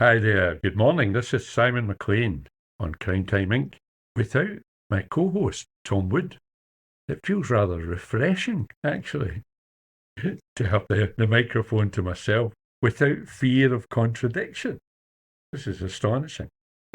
Hi there. Good morning. This is Simon McLean on Crime Time Inc. Without my co-host, Tom Wood. It feels rather refreshing, actually, to have the microphone to myself without fear of contradiction. This is astonishing.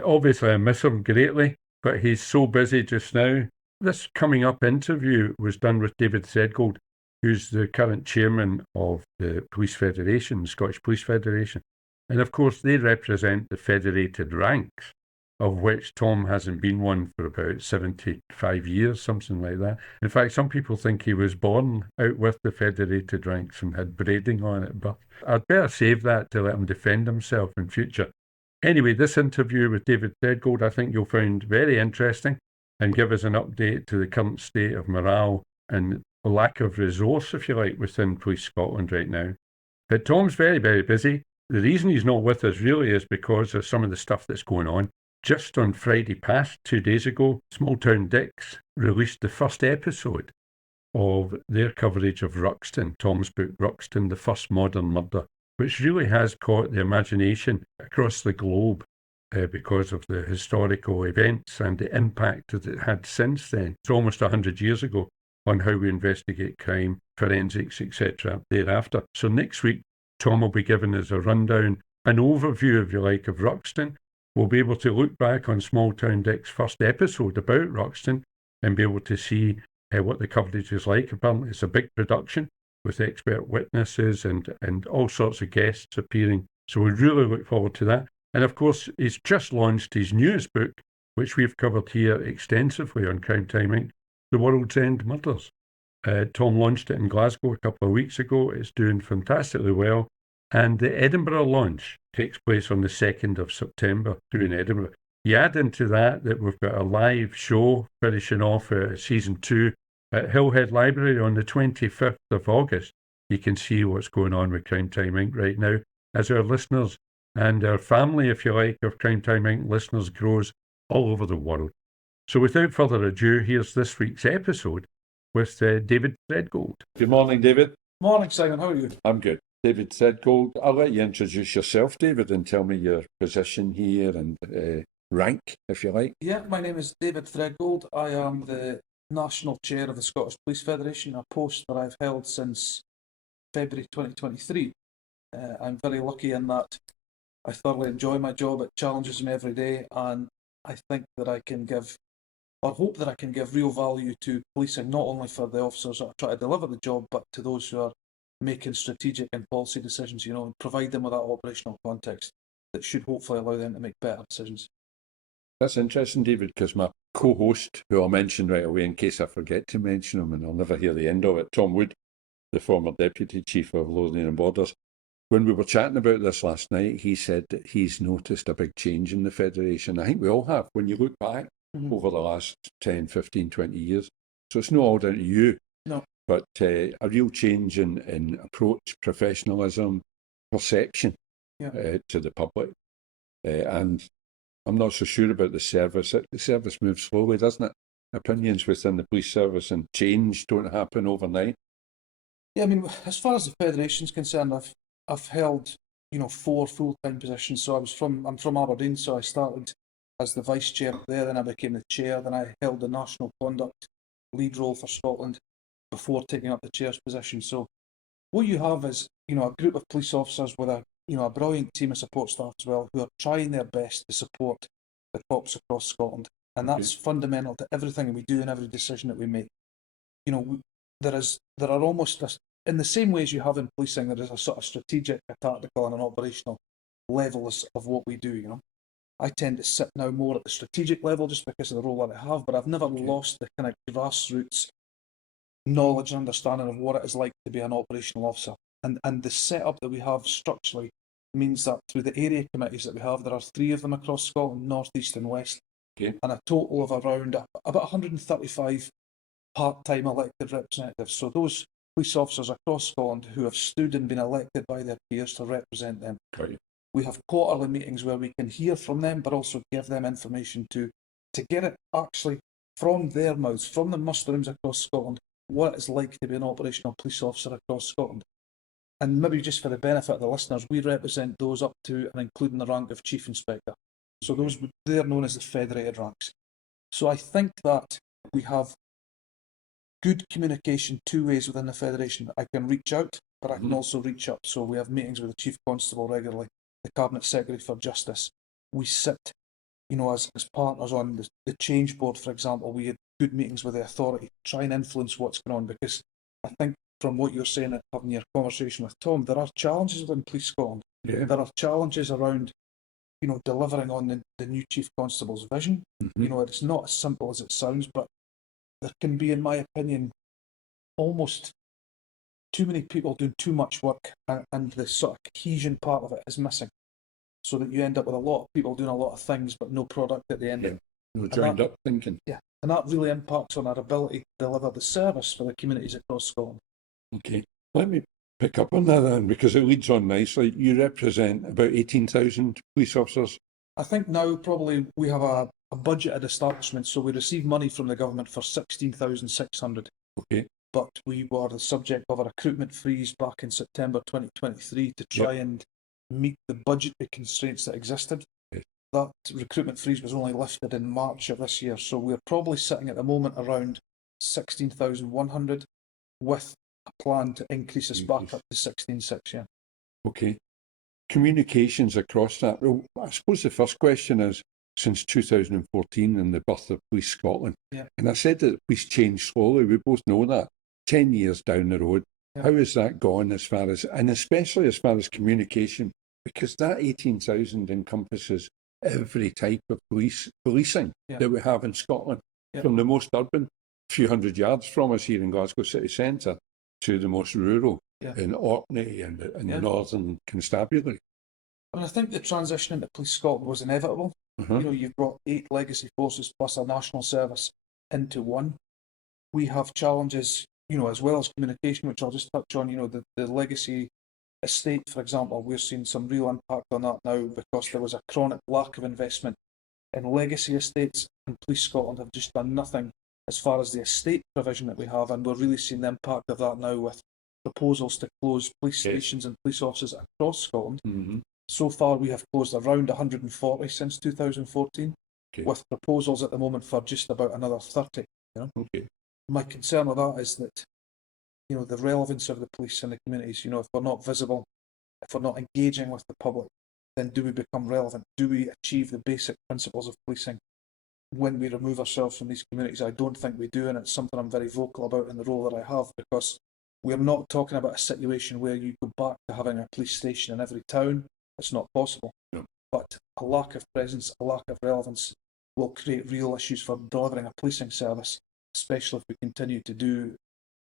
Obviously, I miss him greatly, but he's so busy just now. This coming up interview was done with David Thedgold, who's the current chairman of the Police Federation, the Scottish Police Federation. And of course, they represent the federated ranks, of which Tom hasn't been one for about 75 years, something like that. In fact, some people think he was born out with the federated ranks and had braiding on it, but I'd better save that to let him defend himself in future. Anyway, this interview with David Thedgold I think you'll find very interesting and give us an update to the current state of morale and lack of resource, if you like, within Police Scotland right now. But Tom's very, very busy. The reason he's not with us really is because of some of the stuff that's going on. Just on Friday past, 2 days ago, Small Town Dicks released the first episode of their coverage of Ruxton, Tom's book Ruxton, the First Modern Murder, which really has caught the imagination across the globe because of the historical events and the impact that it had since then. It's almost 100 years ago on how we investigate crime, forensics, etc. thereafter. So next week, Tom will be giving us a rundown, an overview, if you like, of Ruxton. We'll be able to look back on Small Town Dick's first episode about Ruxton and be able to see what the coverage is like. Apparently, it's a big production with expert witnesses and all sorts of guests appearing. So we really look forward to that. And of course, he's just launched his newest book, which we've covered here extensively on Crime Time Inc., The World's End Murders. Tom launched it in Glasgow a couple of weeks ago. It's doing fantastically well. And the Edinburgh launch takes place on the 2nd of September here in Edinburgh. You add into that we've got a live show finishing off season 2 at Hillhead Library on the 25th of August. You can see what's going on with Crime Time Inc. right now as our listeners and our family, if you like, of Crime Time Inc. listeners grows all over the world. So without further ado, here's this week's episode with David Thedgold. Good morning, David. Morning, Simon. How are you? I'm good. David Thedgold. I'll let you introduce yourself, David, and tell me your position here and rank, if you like. Yeah, my name is David Thedgold. I am the National Chair of the Scottish Police Federation, a post that I've held since February 2023. I'm very lucky in that I thoroughly enjoy my job. It challenges me every day, and I think that I can give, or hope that I can give, real value to policing, not only for the officers that are trying to deliver the job, but to those who are making strategic and policy decisions, and provide them with that operational context that should hopefully allow them to make better decisions. That's interesting, David, because my co-host, who I'll mention right away in case I forget to mention him and I'll never hear the end of it, Tom Wood, the former Deputy Chief of Lothian Borders, when we were chatting about this last night, he said that he's noticed a big change in the Federation. I think we all have, when you look back over the last 10, 15, 20 years. So it's not all down to you. No. But a real change in approach, professionalism, perception to the public. And I'm not so sure about the service. The service moves slowly, doesn't it? Opinions within the police service and change don't happen overnight. Yeah, I mean, as far as the Federation's concerned, I've held 4 full-time positions. So I'm from Aberdeen, so I started as the vice chair there, then I became the chair, then I held the national conduct lead role for Scotland before taking up the chair's position. So what you have is a group of police officers with a brilliant team of support staff as well, who are trying their best to support the cops across Scotland, and that's fundamental to everything we do and every decision that we make. There are almost in the same ways you have in policing, there is a sort of strategic, a tactical, and an operational levels of what we do. I tend to sit now more at the strategic level just because of the role that I have, but I've never lost the kind of grassroots knowledge and understanding of what it is like to be an operational officer. And the setup that we have structurally means that through the area committees that we have, there are 3 of them across Scotland, North, East and West, and a total of around about 135 part-time elected representatives. So those police officers across Scotland who have stood and been elected by their peers to represent them. Right. We have quarterly meetings where we can hear from them, but also give them information to get it actually from their mouths, from the muster rooms across Scotland, what it's like to be an operational police officer across Scotland. and maybe just for the benefit of the listeners, we represent those up to and including the rank of Chief Inspector. So they're known as the federated ranks. So I think that we have good communication two ways within the Federation. I can reach out, but I can also reach up. So we have meetings with the Chief Constable regularly, the Cabinet Secretary for Justice. We sit, as partners on the Change Board, for example. We had good meetings with the authority to try and influence what's going on, because I think from what you're saying, having your conversation with Tom, there are challenges within Police Scotland. Yeah. There are challenges around, delivering on the new Chief Constable's vision. It's not as simple as it sounds, but there can be, in my opinion, almost too many people doing too much work, and the sort of cohesion part of it is missing. So that you end up with a lot of people doing a lot of things, but no product at the end. Yeah. No joined up thinking. Yeah, and that really impacts on our ability to deliver the service for the communities across Scotland. Okay, let me pick up on that then, because it leads on nicely. You represent about 18,000 police officers. I think now probably we have a budgeted establishment, so we receive money from the government for 16,600. Okay. But we were the subject of a recruitment freeze back in September 2023 to try and meet the budgetary constraints that existed. Yes. That recruitment freeze was only lifted in March of this year, so we're probably sitting at the moment around 16,100 with a plan to increase us back up to 16,600. Yeah. Okay. Communications across that. Well, I suppose the first question is, since 2014 and the birth of Police Scotland, and I said that police change slowly, we both know that, 10 years down the road, how has that gone as far as, and especially as far as communication, because that 18,000 encompasses every type of policing that we have in Scotland, from the most urban, a few hundred yards from us here in Glasgow city centre, to the most rural in Orkney and the Northern Constabulary. I think the transition into Police Scotland was inevitable. You've brought 8 legacy forces plus a national service into one. We have challenges, as well as communication, which I'll just touch on. The legacy estate, for example, we're seeing some real impact on that now, because there was a chronic lack of investment in legacy estates, and Police Scotland have just done nothing as far as the estate provision that we have, and we're really seeing the impact of that now with proposals to close police stations and police offices across Scotland. So far, we have closed around 140 since 2014, with proposals at the moment for just about another 30. My concern with that is that, the relevance of the police in the communities, if we're not visible, if we're not engaging with the public, then do we become relevant? Do we achieve the basic principles of policing when we remove ourselves from these communities? I don't think we do, and it's something I'm very vocal about in the role that I have, because we're not talking about a situation where you go back to having a police station in every town. It's not possible. No. But a lack of presence, a lack of relevance will create real issues for delivering a policing service, especially if we continue to do,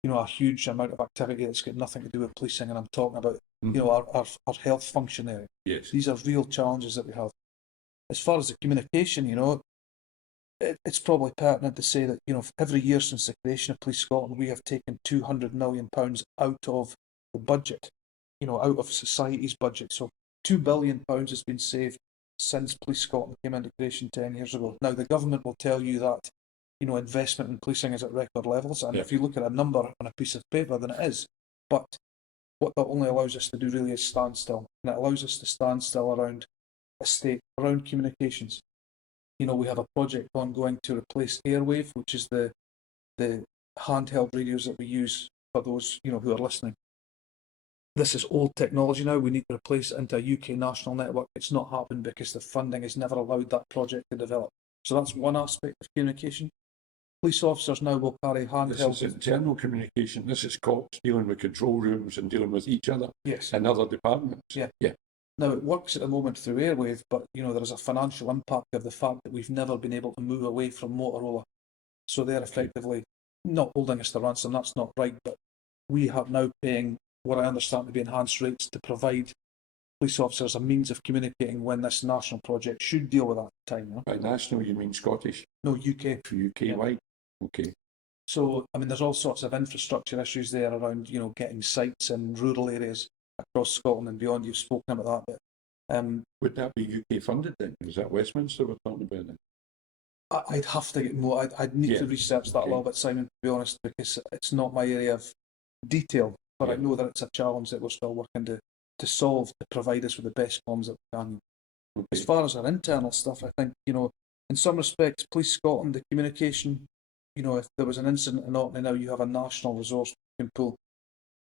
a huge amount of activity that's got nothing to do with policing. And I'm talking about, our health function area. Yes. These are real challenges that we have. As far as the communication, it's probably pertinent to say that, every year since the creation of Police Scotland, we have taken £200 million out of the budget, out of society's budget. So £2 billion has been saved since Police Scotland came into creation 10 years ago. Now, the government will tell you that, investment in policing is at record levels, and if you look at a number on a piece of paper, then it is. But what that only allows us to do really is stand still, and it allows us to stand still around estate, around communications. We have a project ongoing to replace Airwave, which is the handheld radios that we use for those, who are listening. This is old technology now. We need to replace it into a UK national network. It's not happened because the funding has never allowed that project to develop. So that's one aspect of communication. Police officers now will carry handheld. This is internal communication. This is cops dealing with control rooms and dealing with each other. Yes. And other departments. Yeah. Now, it works at the moment through Airwave, but, there is a financial impact of the fact that we've never been able to move away from Motorola. So they're effectively not holding us to ransom. That's not right, but we are now paying what I understand to be enhanced rates to provide police officers a means of communicating when this national project should deal with that time. By national, you mean Scottish? No, UK. UK-wide? Okay. So, there's all sorts of infrastructure issues there around, getting sites in rural areas across Scotland and beyond. You've spoken about that. But, would that be UK funded then? Is that Westminster we're talking about then? I'd have to get more. I'd need to research that a little bit, Simon, to be honest, because it's not my area of detail. but I know that it's a challenge that we're still working to solve, to provide us with the best comms that we can. Okay. As far as our internal stuff, I think, in some respects, Police Scotland, the communication, if there was an incident in Orkney now, you have a national resource you can pull.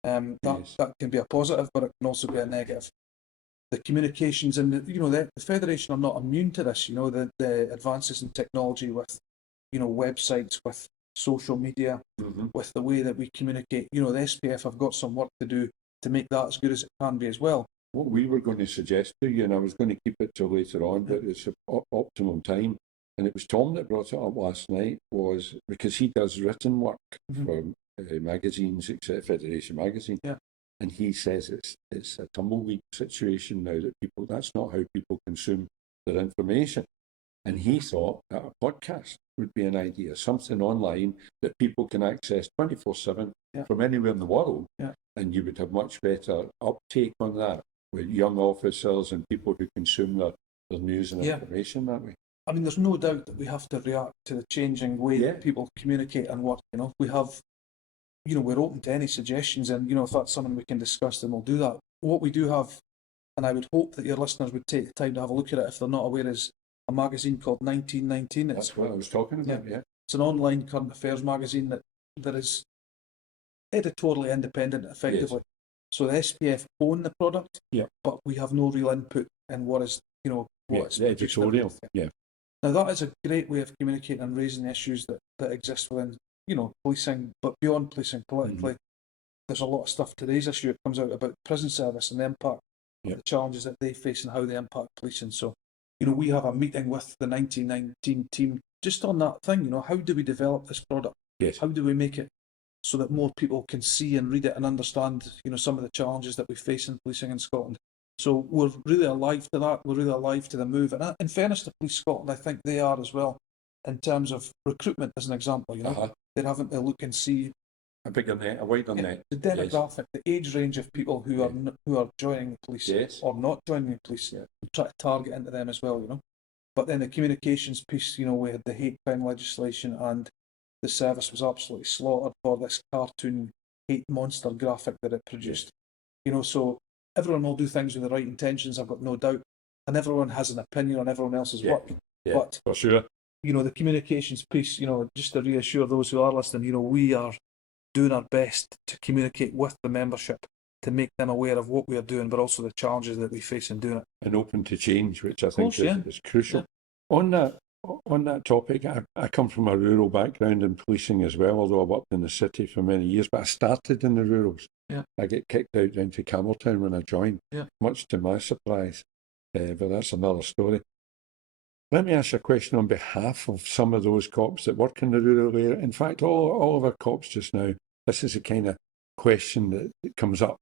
That can be a positive, but it can also be a negative. The communications and the Federation are not immune to this. The advances in technology with websites, with social media, with the way that we communicate. The SPF have got some work to do to make that as good as it can be as well. What we were going to suggest to you, and I was going to keep it till later on, but it's optimum time, and it was Tom that brought it up last night, was because he does written work for magazines, except Federation magazine, and he says it's a tumbleweed situation now that that's not how people consume their information. And he thought that a podcast would be an idea, something online that people can access 24/7 from anywhere in the world, and you would have much better uptake on that with young officers and people who consume their news and information that way. I mean, there's no doubt that we have to react to the changing way that people communicate and work. We have, we're open to any suggestions, and if that's something we can discuss, then we'll do that. What we do have, and I would hope that your listeners would take the time to have a look at it if they're not aware, is a magazine called 1919. That's what I was talking about. It's an online current affairs magazine that is editorially independent, effectively. So the SPF own the product, but we have no real input in what is, what's the editorial. Now that is a great way of communicating and raising the issues that exist within, policing, but beyond policing politically. There's a lot of stuff. Today's issue, it comes out about prison service and the impact of the challenges that they face and how they impact policing. So, we have a meeting with the 1919 team just on that thing. How do we develop this product? How do we make it so that more people can see and read it and understand, some of the challenges that we face in policing in Scotland? So we're really alive to that. We're really alive to the move. And in fairness to Police Scotland, I think they are as well, in terms of recruitment, as an example. They're having to look and see a bigger net, a wider net. The demographic, the age range of people who are joining the police or not joining the police. We try to target into them as well. But then the communications piece, we had the hate crime legislation, and the service was absolutely slaughtered for this cartoon hate monster graphic that it produced. So everyone will do things with the right intentions, I've got no doubt, and everyone has an opinion on everyone else's work. But for sure, the communications piece, just to reassure those who are listening, we are doing our best to communicate with the membership to make them aware of what we are doing, but also the challenges that we face in doing it. And open to change, which I think is crucial. On that topic, I come from a rural background in policing as well, although I worked in the city for many years, but I started in the rurals. I get kicked out down to Campbelltown when I joined, much to my surprise, but that's another story. Let me ask you a question on behalf of some of those cops that work in the rural area. In fact, all of our cops just now, this is the kind of question that comes up.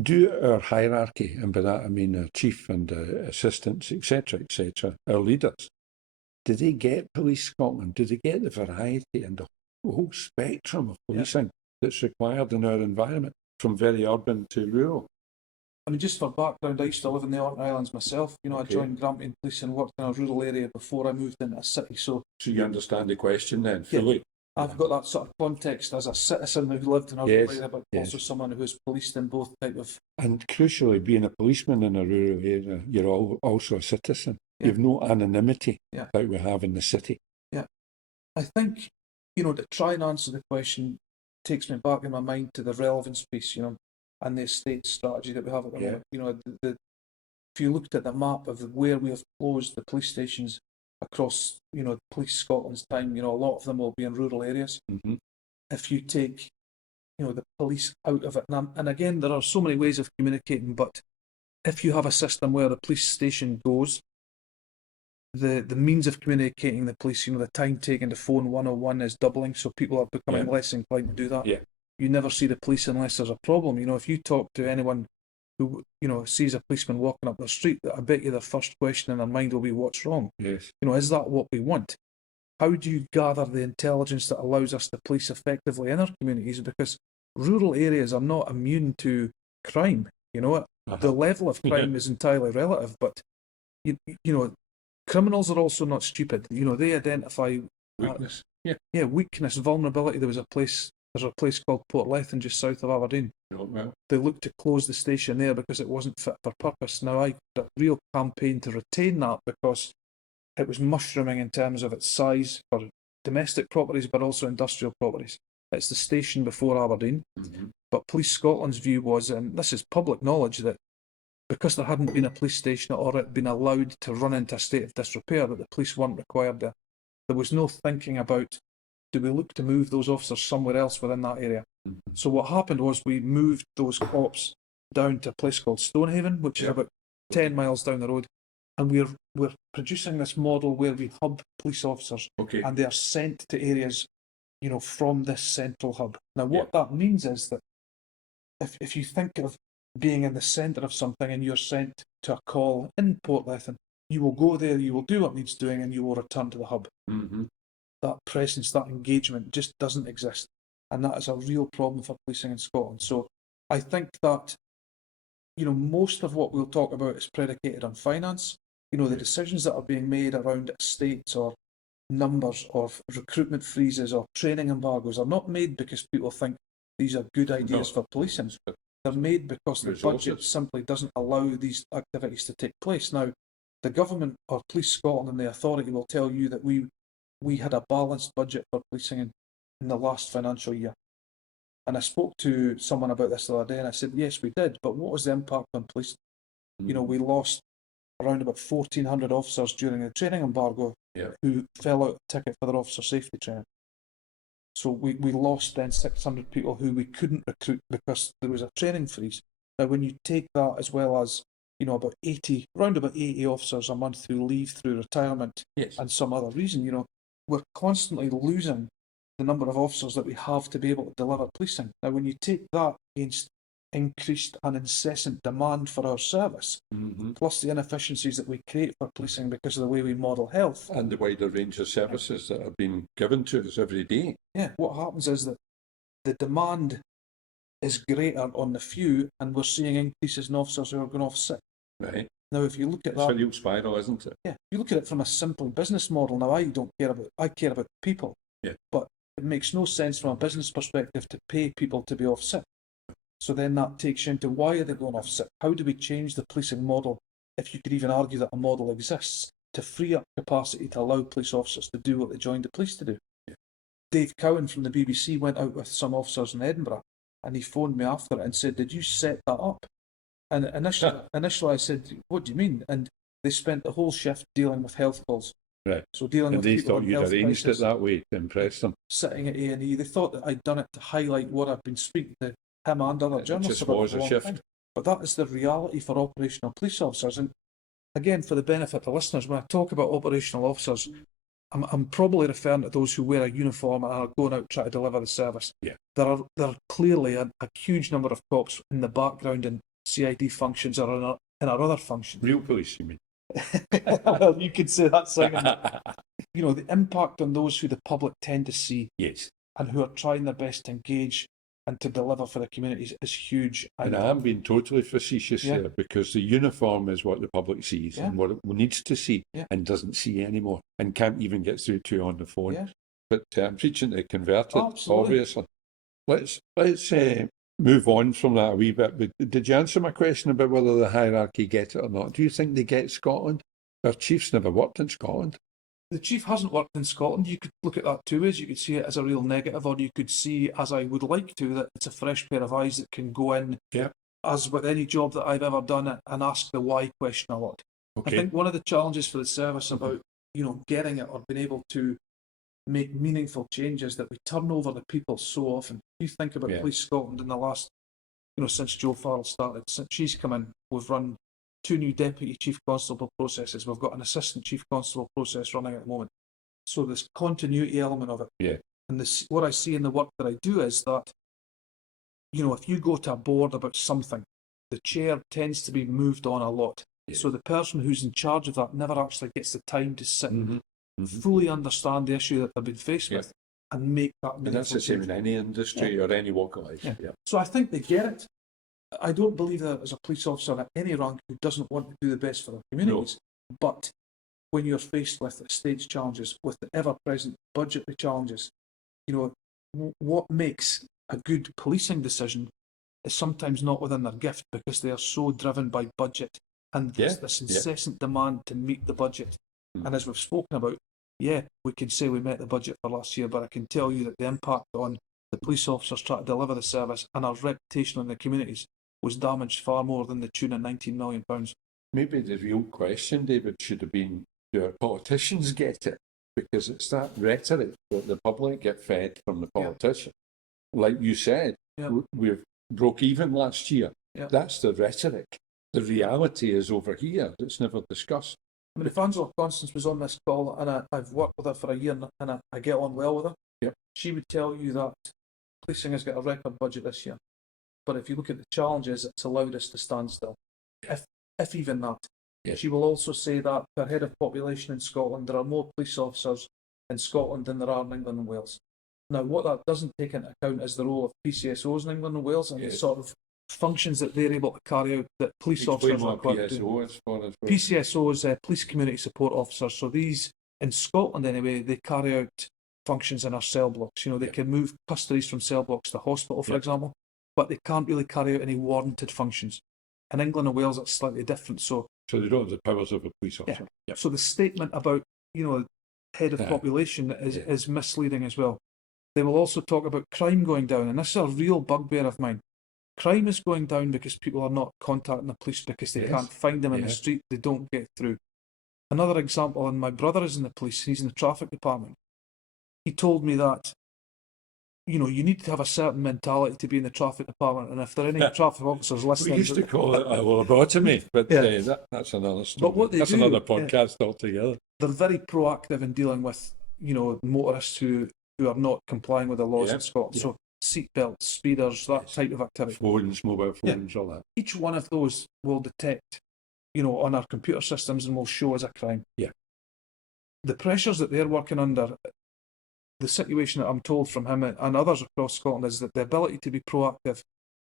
Do our hierarchy, and by that I mean our chief and assistants, etc., our leaders, do they get Police Scotland? Do they get the variety and the whole spectrum of policing that's required in our environment, from very urban to rural? I mean, just for background, I used to live in the Orkney Islands myself. I joined Grampian Police and worked in a rural area before I moved into a city. So you understand the question then, fully? I've got that sort of context as a citizen who lived in a rural area, but also someone who has policed in both type of... And crucially, being a policeman in a rural area, you're also a citizen. You have no anonymity that we have in the city. I think, to try and answer the question takes me back in my mind to the relevance piece, and the estate strategy that we have at the moment. If you looked at the map of where we have closed the police stations across, Police Scotland's time, a lot of them will be in rural areas. If you take, the police out of it, and again, there are so many ways of communicating, but if you have a system where the police station goes, the means of communicating the police, the time taken to phone 101 is doubling, so people are becoming less inclined to do that. You never see the police unless there's a problem. If you talk to anyone who, sees a policeman walking up the street, I bet you the first question in their mind will be, what's wrong? Is that what we want? How do you gather the intelligence that allows us to police effectively in our communities? Because rural areas are not immune to crime. The level of crime is entirely relative, but, criminals are also not stupid. They identify weakness. Weakness, vulnerability. There was a place there's a place called Portlethen just south of Aberdeen. Well, They looked to close the station there because it wasn't fit for purpose. Now, I did a real campaign to retain that because it was mushrooming in terms of its size for domestic properties, but also industrial properties. It's the station before Aberdeen. But Police Scotland's view was, and this is public knowledge, that because there hadn't been a police station or it had been allowed to run into a state of disrepair, that the police weren't required there. There was no thinking about, do we look to move those officers somewhere else within that area? So what happened was we moved those cops down to a place called Stonehaven, which is about 10 miles down the road. And we're producing this model where we hub police officers and they are sent to areas, you know, from this central hub. Now, what that means is that if you think of being in the centre of something and you're sent to a call in Portlethen, you will go there, you will do what needs doing, and you will return to the hub. That presence, that engagement just doesn't exist. And that is a real problem for policing in Scotland. So I think that, you know, most of what we'll talk about is predicated on finance. You know, the decisions that are being made around estates or numbers of recruitment freezes or training embargoes are not made because people think these are good ideas for policing. They're made because the budget simply doesn't allow these activities to take place. Now, the government or Police Scotland and the authority will tell you that we had a balanced budget for policing in the last financial year. And I spoke to someone about this the other day and I said, yes, we did, but what was the impact on police? You know, we lost around about 1,400 officers during the training embargo who fell out of ticket for their officer safety training. So we lost then 600 people who we couldn't recruit because there was a training freeze. Now, when you take that as well as, you know, around about 80 officers a month who leave through retirement and some other reason, you know, we're constantly losing the number of officers that we have to be able to deliver policing. Now, when you take that against increased and incessant demand for our service, plus the inefficiencies that we create for policing because of the way we model health. And the wider range of services that are being given to us every day. Yeah, what happens is that the demand is greater on the few, and we're seeing increases in officers who are going off sick. Right. Now, if you look at it's a real spiral, isn't it? Yeah, you look at it from a simple business model. Now, I care about people. Yeah. But it makes no sense from a business perspective to pay people to be off sick. So then that takes you into why are they going off sick? How do we change the policing model, if you could even argue that a model exists, to free up capacity to allow police officers to do what they joined the police to do? Yeah. Dave Cowan from the BBC went out with some officers in Edinburgh and he phoned me after it and said, did you set that up? And initially I said, what do you mean? And they spent the whole shift dealing with health calls. Right. So dealing and with they thought you'd arranged crisis, it that way to impress them. Sitting at A&E, they thought that I'd done it to highlight what I've been speaking to him and other journalists about. It just was a shift. Time. But that is the reality for operational police officers. And again, for the benefit of listeners, when I talk about operational officers, I'm probably referring to those who wear a uniform and are going out to try to deliver the service. Yeah. There are clearly a huge number of cops in the background in CID functions or in our other functions. Real police, you mean? Well, you could say that, Simon. You know, the impact on those who the public tend to see. Yes. And who are trying their best to engage and to deliver for the communities is huge. And I am being totally facetious here because the uniform is what the public sees and what it needs to see and doesn't see anymore and can't even get through to on the phone. Yeah. But I'm preaching to convert it, Absolutely. obviously. Let's move on from that a wee bit. But did you answer my question about whether the hierarchy get it or not? Do you think they get Scotland? Our chief's never worked in Scotland. The chief hasn't worked in Scotland. You could look at that two ways. You could see it as a real negative, or you could see, as I would like to, that it's a fresh pair of eyes that can go in, as with any job that I've ever done, and ask the why question a lot. Okay. I think one of the challenges for the service about, you know, getting it or being able to make meaningful changes that we turn over the people so often. You think about Police Scotland in the last, you know, since Jo Farrell started, since she's come in, we've run 2 new deputy chief constable processes. We've got an assistant chief constable process running at the moment. So this continuity element of it. Yeah. And what I see in the work that I do is that, you know, if you go to a board about something, the chair tends to be moved on a lot. Yeah. So the person who's in charge of that never actually gets the time to sit and fully understand the issue that they've been faced with and make that meaningful. And that's the same in any industry or any walk of life. Yeah. So I think they get it. I don't believe that as a police officer at any rank who doesn't want to do the best for their communities. No. But when you're faced with estates challenges, with the ever-present budgetary challenges, you know, what makes a good policing decision is sometimes not within their gift, because they are so driven by budget and there's this incessant demand to meet the budget. And as we've spoken about, we can say we met the budget for last year, but I can tell you that the impact on the police officers trying to deliver the service and our reputation in the communities was damaged far more than the tune of £19 million. Maybe the real question, David, should have been, do our politicians get it? Because it's that rhetoric that the public get fed from the politician. Like you said, we've broke even last year. That's the rhetoric. The reality is over here. It's never discussed. I mean, if Angela Constance was on this call, and I've worked with her for a year and I get on well with her, she would tell you that policing has got a record budget this year. But if you look at the challenges, it's allowed us to stand still. If even that. She will also say that per head of population in Scotland, there are more police officers in Scotland than there are in England and Wales. Now, what that doesn't take into account is the role of PCSOs in England and Wales and the sort of functions that they're able to carry out that police officers are required to do. PCSOs, police community support officers. So these, in Scotland anyway, they carry out functions in our cell blocks. You know, they can move custodies from cell blocks to hospital, for example, but they can't really carry out any warranted functions. In England and Wales, it's slightly different. So they don't have the powers of a police officer. So the statement about, head of population is misleading as well. They will also talk about crime going down, and this is a real bugbear of mine. Crime is going down because people are not contacting the police because they can't find them in the street, they don't get through. Another example, and my brother is in the police, he's in the traffic department. He told me that, you need to have a certain mentality to be in the traffic department, and if there are any traffic officers listening... We used to call it a lobotomy, but that's another story. But that's another podcast altogether. They're very proactive in dealing with, motorists who are not complying with the laws in Scotland. So seatbelts, speeders, that type of activity. Phones, mobile phones, all that. Each one of those will detect, on our computer systems and will show as a crime. The pressures that they're working under, the situation that I'm told from him and others across Scotland is that the ability to be proactive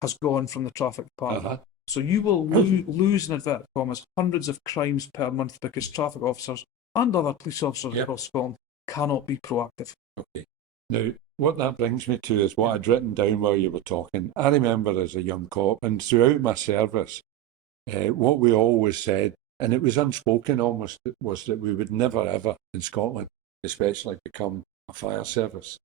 has gone from the traffic department. So you will lose, in inverted commas, hundreds of crimes per month because traffic officers and other police officers across Scotland cannot be proactive. Okay. Now, what that brings me to is what I'd written down while you were talking. I remember as a young cop, and throughout my service, what we always said, and it was unspoken almost, was that we would never ever, in Scotland especially, become a fire service.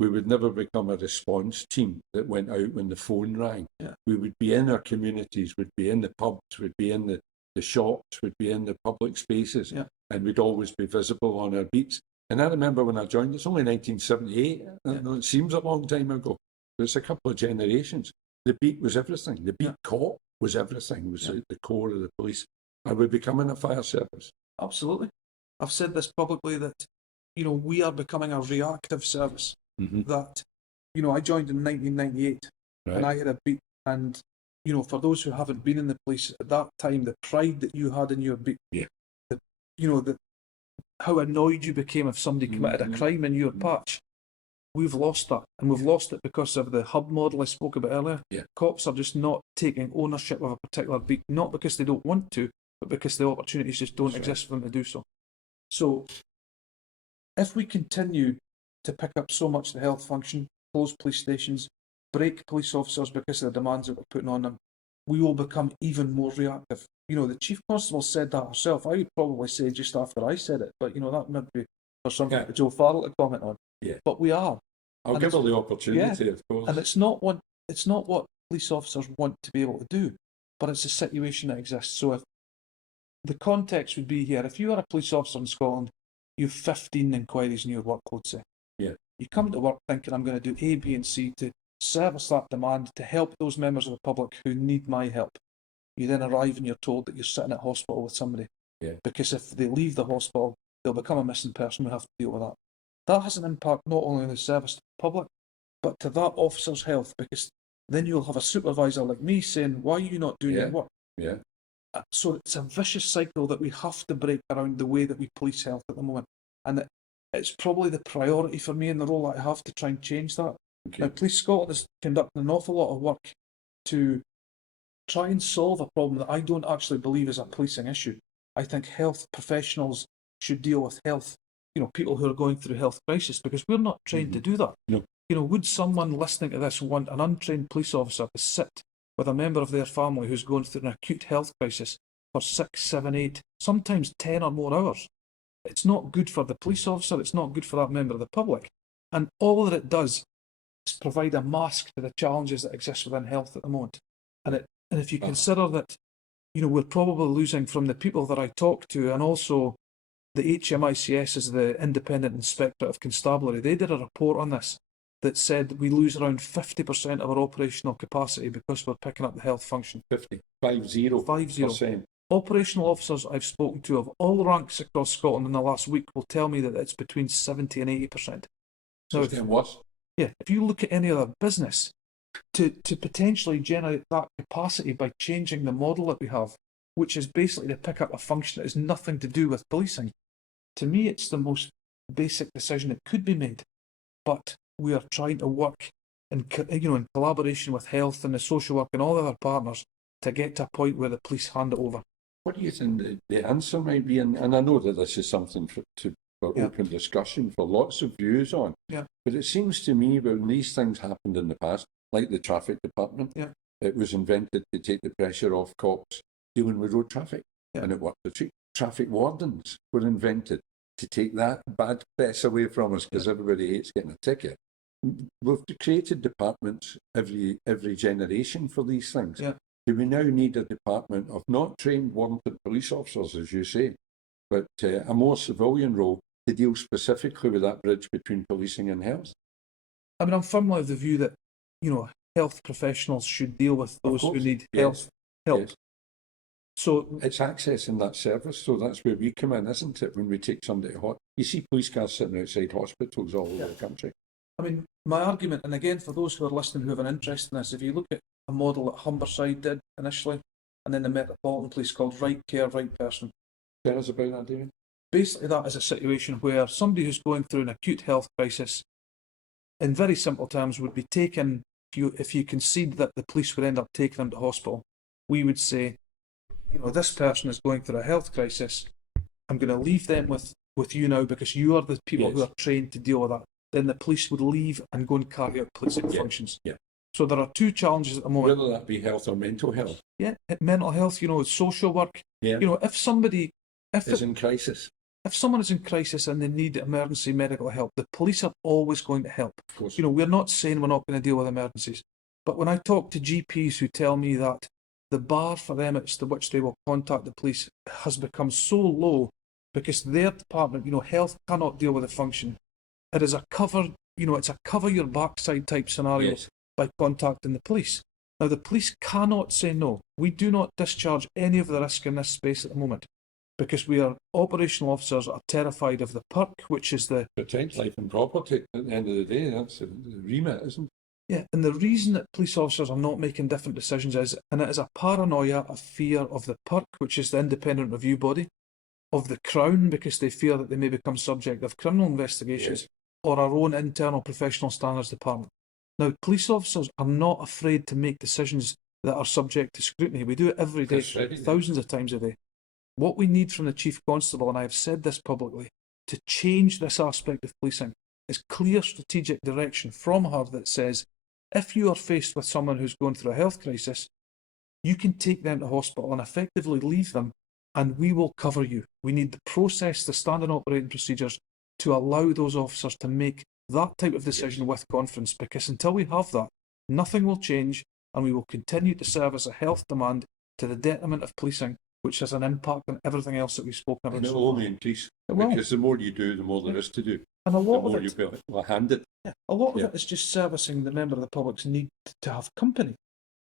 We would never become a response team that went out when the phone rang. We would be in our communities, we'd be in the pubs, we'd be in the shops, we'd be in the public spaces, and we'd always be visible on our beats. And I remember when I joined, it's only 1978, it seems a long time ago, but it's a couple of generations. The beat was everything. The beat cop was everything, was the core of the police. Are we becoming a fire service? Absolutely. I've said this publicly that, we are becoming a reactive service. That, I joined in 1998 and I had a beat. And, for those who haven't been in the police at that time, the pride that you had in your beat, how annoyed you became if somebody committed a crime in your patch, we've lost that. And we've lost it because of the hub model I spoke about earlier. Cops are just not taking ownership of a particular beat, not because they don't want to, but because the opportunities just don't exist for them to do so. So, if we continue to pick up so much the health function, close police stations, break police officers because of the demands that we're putting on them, we will become even more reactive. The Chief Constable said that herself. I would probably say just after I said it, but that might be for something for Joe Farrell to comment on. But we are. I'll give her the opportunity, of course. And it's not what police officers want to be able to do, but it's a situation that exists. So if the context would be here, if you are a police officer in Scotland, you have 15 inquiries in your workload, say. You come to work thinking, I'm going to do A, B and C to service that demand, to help those members of the public who need my help. You then arrive and you're told that you're sitting at hospital with somebody. Because if they leave the hospital, they'll become a missing person. We have to deal with that. That has an impact not only on the service to the public, but to that officer's health, because then you'll have a supervisor like me saying, why are you not doing your work? So it's a vicious cycle that we have to break around the way that we police health at the moment. And it's probably the priority for me in the role that I have to try and change that. Now, Police Scotland is conducting an awful lot of work to try and solve a problem that I don't actually believe is a policing issue. I think health professionals should deal with health, people who are going through health crisis, because we're not trained to do that. would someone listening to this want an untrained police officer to sit with a member of their family who's going through an acute health crisis for 6, 7, 8, sometimes 10 or more hours? It's not good for the police officer, it's not good for that member of the public. And all that it does is provide a mask to the challenges that exist within health at the moment. And if you consider that, we're probably losing from the people that I talk to, and also the HMICS is the Independent Inspectorate of Constabulary. They did a report on this that said we lose around 50% of our operational capacity because we're picking up the health function. 50%. Operational officers I've spoken to of all ranks across Scotland in the last week will tell me that it's between 70 and 80%. So it's getting worse. Yeah, if you look at any other business, to potentially generate that capacity by changing the model that we have, which is basically to pick up a function that has nothing to do with policing, to me it's the most basic decision that could be made. But we are trying to work in collaboration with health and the social work and all the other partners to get to a point where the police hand it over. What do you think the answer might be? And I know that this is something for open discussion, for lots of views on. Yeah. But it seems to me when these things happened in the past, like the traffic department, it was invented to take the pressure off cops dealing with road traffic, and it worked. The traffic wardens were invented to take that bad press away from us because everybody hates getting a ticket. We've created departments every generation for these things. Yeah. Do we now need a department of not trained, warranted police officers, as you say, but a more civilian role to deal specifically with that bridge between policing and health? I mean, I'm firmly of the view that, health professionals should deal with those who need health help. Yes. So it's accessing that service, so that's where we come in, isn't it? When we take somebody to you see police cars sitting outside hospitals all over the country. I mean, my argument, and again, for those who are listening who have an interest in this, if you look at a model that Humberside did initially, and then the Metropolitan Police called Right Care, Right Person. Tell us about that, David. Basically, that is a situation where somebody who's going through an acute health crisis, in very simple terms, would be taken, if you concede that the police would end up taking them to hospital, we would say, this person is going through a health crisis, I'm going to leave them with you now because you are the people who are trained to deal with that. Then the police would leave and go and carry out policing functions. Yeah. So there are two challenges at the moment. Whether that be health or mental health. Yeah, mental health, social work. Yeah. If somebody is in crisis. If someone is in crisis and they need emergency medical help, the police are always going to help. Of course. We're not saying we're not going to deal with emergencies. But when I talk to GPs who tell me that the bar for them at which they will contact the police has become so low because their department, health cannot deal with the function. It is a cover your backside type scenario by contacting the police. Now, the police cannot say no. We do not discharge any of the risk in this space at the moment because we are operational officers are terrified of the PERC, which is the... Protect life and property at the end of the day. That's the remit, isn't it? Yeah, and the reason that police officers are not making different decisions is, and it is a paranoia, a fear of the PERC, which is the independent review body, of the Crown, because they fear that they may become subject of criminal investigations, or our own internal professional standards department. Now, police officers are not afraid to make decisions that are subject to scrutiny. We do it every day, thousands of times a day. What we need from the Chief Constable, and I have said this publicly, to change this aspect of policing is clear strategic direction from her that says, if you are faced with someone who's going through a health crisis, you can take them to hospital and effectively leave them, and we will cover you. We need the process, the standard operating procedures to allow those officers to make that type of decision with confidence, because until we have that, nothing will change and we will continue to serve as a health demand to the detriment of policing, which has an impact on everything else that we've spoken about. And it will only increase, because the more you do, the more there is to do. And a lot the more of it, you handed. A lot of it is just servicing the member of the public's need to have company.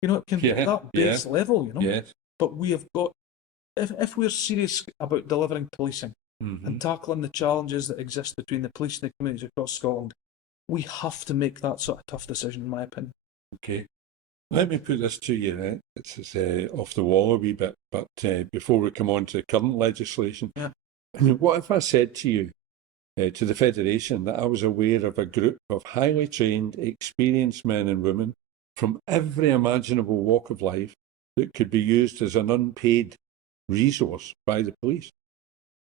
It can be at that base level, Yes. But we have got, if we're serious about delivering policing and tackling the challenges that exist between the police and the communities across Scotland, we have to make that sort of tough decision, in my opinion. Okay. Let me put this to you. It's off the wall a wee bit, but before we come on to current legislation, what if I said to you, to the Federation, that I was aware of a group of highly trained, experienced men and women from every imaginable walk of life that could be used as an unpaid resource by the police?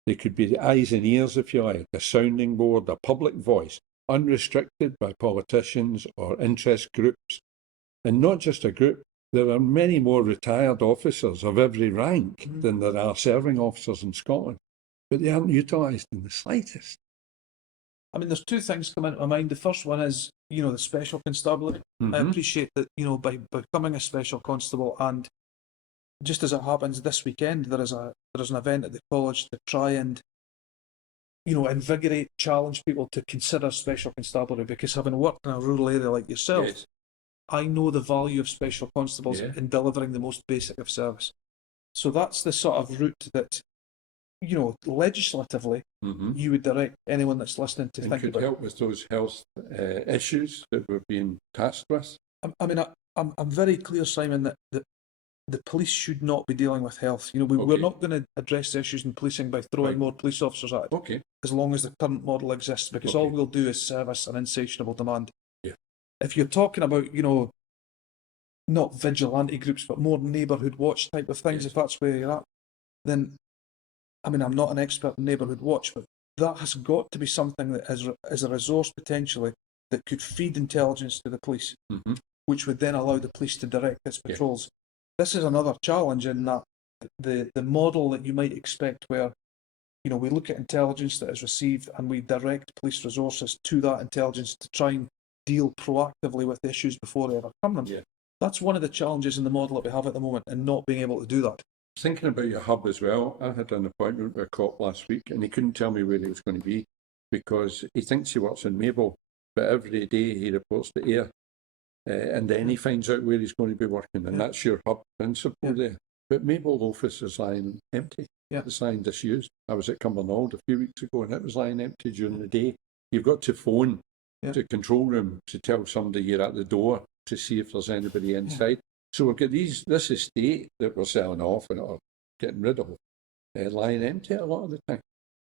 They could be the eyes and ears, if you like, a sounding board, a public voice, unrestricted by politicians or interest groups. And not just a group, there are many more retired officers of every rank than there are serving officers in Scotland, but they aren't utilised in the slightest. I mean, there's two things come into my mind. The first one is, the special constabulary. I appreciate that, by becoming a special constable, and just as it happens this weekend, there is an event at the college to try and, invigorate, challenge people to consider special constabulary, because having worked in a rural area like yourself, Yes. I know the value of special constables in delivering the most basic of service. So that's the sort of route that, legislatively, you would direct anyone that's listening to think could about. help with those health issues that we're being tasked with. I'm very clear, Simon, that the police should not be dealing with health. We're not going to address the issues in policing by throwing more police officers at it. Okay. As long as the current model exists, because all we'll do is service an insatiable demand. Yeah. If you're talking about, not vigilante groups, but more neighbourhood watch type of things, if that's where you're at, then, I'm not an expert in neighbourhood watch, but that has got to be something that is a resource potentially that could feed intelligence to the police, which would then allow the police to direct its patrols. This is another challenge in that the model that you might expect where, we look at intelligence that is received and we direct police resources to that intelligence to try and deal proactively with issues before they ever come to them. Yeah. That's one of the challenges in the model that we have at the moment, and not being able to do that. Thinking about your hub as well, I had an appointment with a cop last week and he couldn't tell me where he was going to be because he thinks he works in Maple, but every day he reports to Ayr. And then he finds out where he's going to be working, and that's your hub principle there. But Maple office is lying empty. It's lying disused. I was at Cumbernauld a few weeks ago and it was lying empty during the day. You've got to phone to control room to tell somebody you're at the door to see if there's anybody inside. So we've got this estate that we're selling off and or getting rid of, lying empty a lot of the time.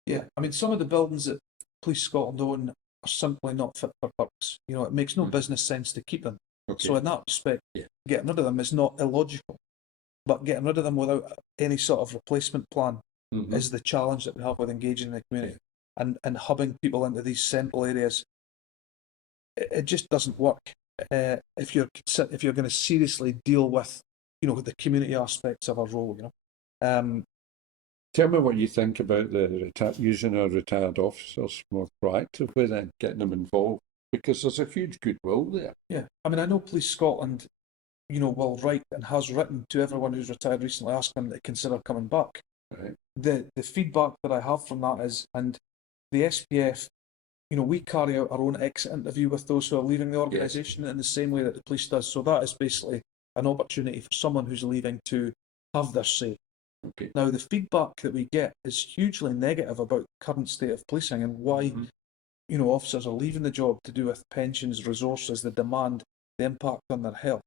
Yeah, some of the buildings that Police Scotland own are simply not fit for purpose. It makes no business sense to keep them. Okay. So in that respect, getting rid of them is not illogical, but getting rid of them without any sort of replacement plan is the challenge that we have with engaging the community and hubbing people into these central areas. It just doesn't work. If you're going to seriously deal with, the community aspects of our role, Tell me what you think about using our retired officers more proactively then, getting them involved, because there's a huge goodwill there. Yeah, I know Police Scotland, will write and has written to everyone who's retired recently, asking them to consider coming back. Right. The feedback that I have from that is, and the SPF, we carry out our own exit interview with those who are leaving the organisation in the same way that the police does. So that is basically an opportunity for someone who's leaving to have their say. Okay. Now, the feedback that we get is hugely negative about the current state of policing and why, officers are leaving the job to do with pensions, resources, the demand, the impact on their health.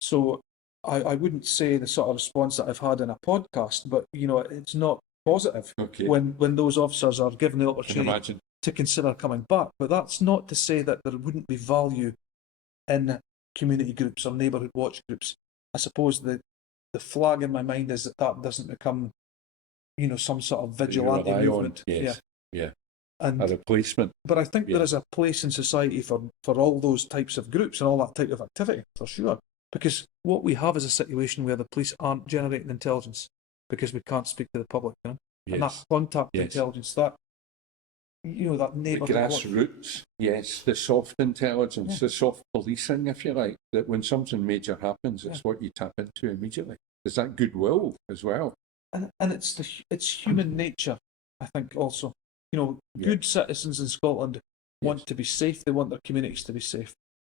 So I wouldn't say the sort of response that I've had in a podcast, but, it's not positive when those officers are given the opportunity to consider coming back. But that's not to say that there wouldn't be value in community groups or neighbourhood watch groups. I suppose the flag in my mind is that doesn't become, some sort of vigilante movement. And a replacement. But I think there is a place in society for all those types of groups and all that type of activity, for sure. Because what we have is a situation where the police aren't generating intelligence because we can't speak to the public, and that contact intelligence, that that neighbourhood, the grassroots, the soft intelligence, the soft policing, if you like, that when something major happens, it's what you tap into immediately. There's that goodwill as well, and it's human nature, I think. Also, good citizens in Scotland want to be safe. They want their communities to be safe.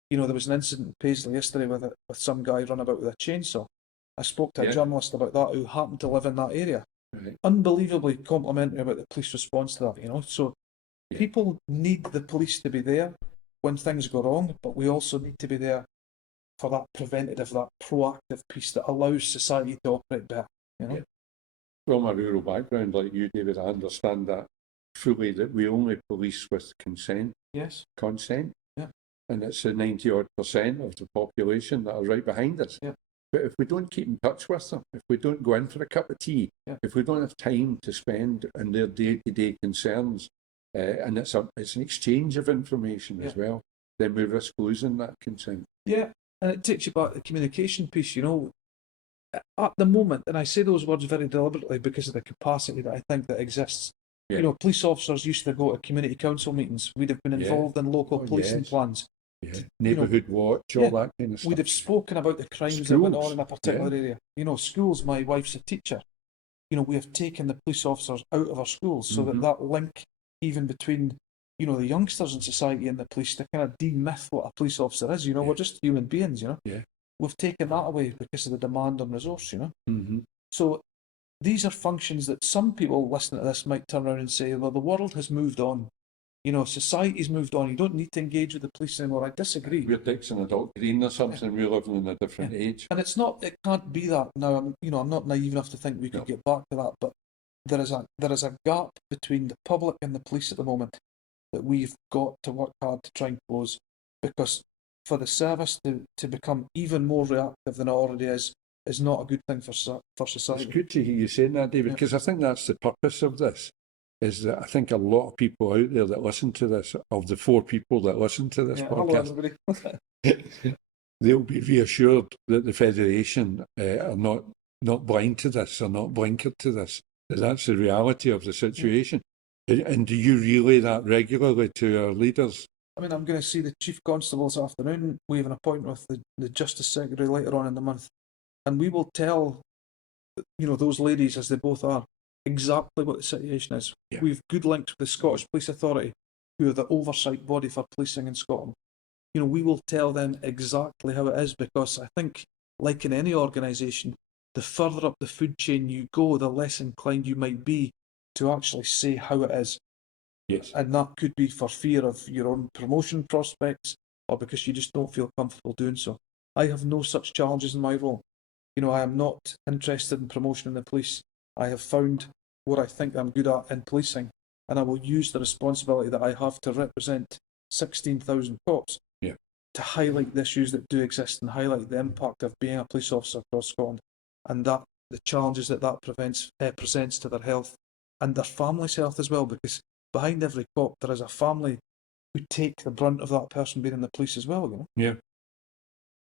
There was an incident in Paisley yesterday with some guy run about with a chainsaw. I spoke to a journalist about that who happened to live in that area. Right. Unbelievably complimentary about the police response to that. So people need the police to be there when things go wrong, but we also need to be there for that preventative, that proactive piece that allows society to operate better. From a rural background like you, David, I understand that fully, that we only police with consent. Yes. Consent. Yeah. And it's 90-odd% of the population that are right behind us. Yeah. But if we don't keep in touch with them, if we don't go in for a cup of tea, if we don't have time to spend on their day-to-day concerns, and it's an exchange of information as well, then we risk losing that consent. Yeah, and it takes you back to the communication piece, you know. At the moment, and I say those words very deliberately because of the capacity that I think that exists. Yeah. You know, police officers used to go to community council meetings. We'd have been involved in local policing plans. Yeah. Neighbourhood watch, all that kind of stuff. We'd have spoken about the crimes that went on in a particular area. You know, schools, my wife's a teacher. You know, we have taken the police officers out of our schools so that link even between, you know, the youngsters in society and the police to kind of demyth what a police officer is. You know, we're just human beings, you know. Yeah. We've taken that away because of the demand on resource, you know. Mm-hmm. So these are functions that some people listening to this might turn around and say, well, the world has moved on. You know, society's moved on. You don't need to engage with the police anymore. I disagree. We're Dixon adult green or something. We're living in a different age. And it's not. It can't be that. Now, I'm not naive enough to think we could get back to that. But there is a gap between the public and the police at the moment that we've got to work hard to try and close, because for the service to become even more reactive than it already is not a good thing for society. It's good to hear you saying that, David, because I think that's the purpose of this, is that I think a lot of people out there that listen to this, of the 4 people that listen to this podcast, they'll be reassured that the Federation are not blind to this, or not blinkered to this, that that's the reality of the situation. And do you relay that regularly to our leaders? I mean, I'm going to see the Chief Constable this afternoon. We have an appointment with the Justice Secretary later on in the month. And we will tell, you know, those ladies, as they both are, exactly what the situation is. Yeah. We have good links with the Scottish Police Authority, who are the oversight body for policing in Scotland. You know, we will tell them exactly how it is, because I think, like in any organisation, the further up the food chain you go, the less inclined you might be to actually say how it is. Yes. And that could be for fear of your own promotion prospects, or because you just don't feel comfortable doing so. I have no such challenges in my role. You know, I am not interested in promotion in the police. I have found what I think I'm good at in policing, and I will use the responsibility that I have to represent 16,000 cops to highlight the issues that do exist and highlight the impact of being a police officer across Scotland, and that the challenges that presents to their health and their family's health as well, because behind every cop there is a family who take the brunt of that person being in the police as well, you know? Yeah.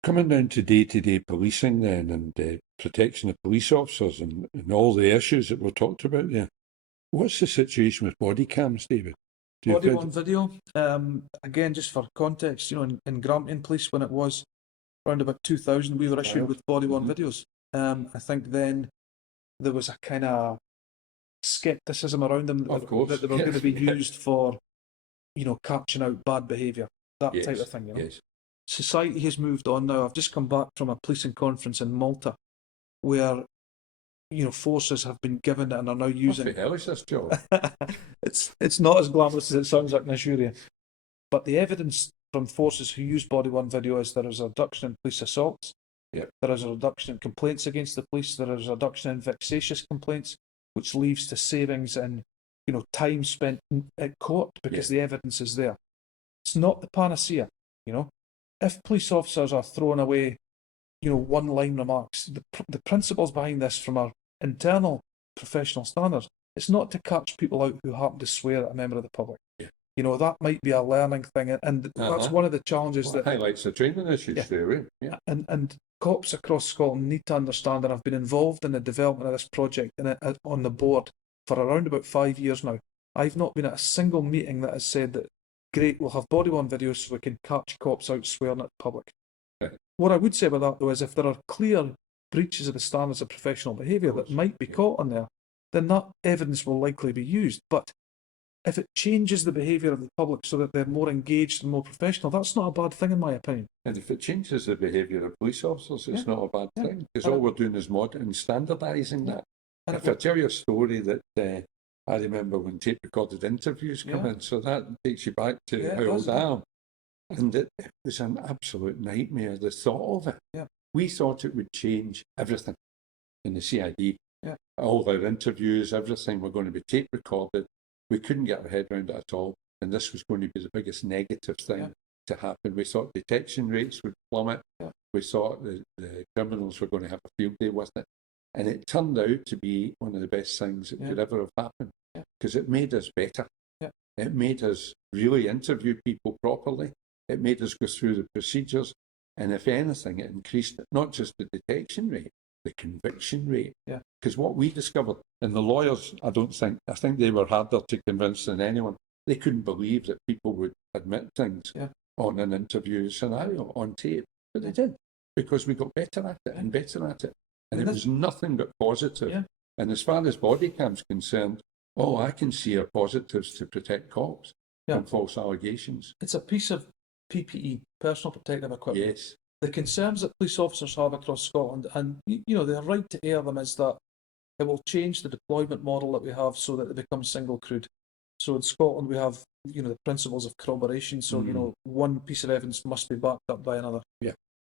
Coming down to day-to-day policing then, and protection of police officers and all the issues that were talked about there, what's the situation with body cams, David? Body on video, again, just for context, you know, in Grampian Police, when it was around about 2000, we were issued with body worn videos. I think then there was a kind of scepticism around them that they were going to be used for, you know, catching out bad behaviour, that type of thing, you know. Yes. Society has moved on now. I've just come back from a policing conference in Malta, where, you know, forces have been given and are now using. What the hell is this job? It's not as glamorous as it sounds, I can assure you. But the evidence from forces who use body-worn video is there is a reduction in police assaults. Yep. There is a reduction in complaints against the police. There is a reduction in vexatious complaints, which leads to savings in, you know, time spent at court because the evidence is there. It's not the panacea, you know. If police officers are throwing away, you know, one-line remarks, the principles behind this from our internal professional standards, it's not to catch people out who happen to swear at a member of the public. Yeah. You know, that might be a learning thing, and that's one of the challenges that highlights the training issues straight away. Yeah. And cops across Scotland need to understand, and I've been involved in the development of this project and on the board for around about 5 years now. I've not been at a single meeting that has said that, great, we'll have body-worn videos so we can catch cops out swearing at the public. Okay. What I would say about that, though, is if there are clear breaches of the standards of professional behaviour that might be caught on there, then that evidence will likely be used. But if it changes the behaviour of the public so that they're more engaged and more professional, that's not a bad thing, in my opinion. And if it changes the behaviour of police officers, it's not a bad thing, because all we're doing is and standardising that. And if I tell you a story that I remember when tape-recorded interviews come in, so that takes you back to how old I am. And it was an absolute nightmare, the thought of it. Yeah. We thought it would change everything in the CID. Yeah. All our interviews, everything were going to be tape-recorded. We couldn't get our head around it at all. And this was going to be the biggest negative thing to happen. We thought detection rates would plummet. Yeah. We thought the criminals were going to have a field day with it. And it turned out to be one of the best things that could ever have happened, because it made us better. Yeah. It made us really interview people properly. It made us go through the procedures. And if anything, it increased not just the detection rate, the conviction rate. Yeah. Because what we discovered, and the lawyers, I think they were harder to convince than anyone. They couldn't believe that people would admit things on an interview scenario, on tape. But they did, because we got better at it and better at it. And it was nothing but positive. Yeah. And as far as body cam's concerned, all I can see are positives to protect cops from false allegations. It's a piece of PPE, personal protective equipment. Yes. The concerns that police officers have across Scotland, and they're right to air them, is that it will change the deployment model that we have so that it becomes single crewed. So in Scotland we have, the principles of corroboration. So, one piece of evidence must be backed up by another. Yeah.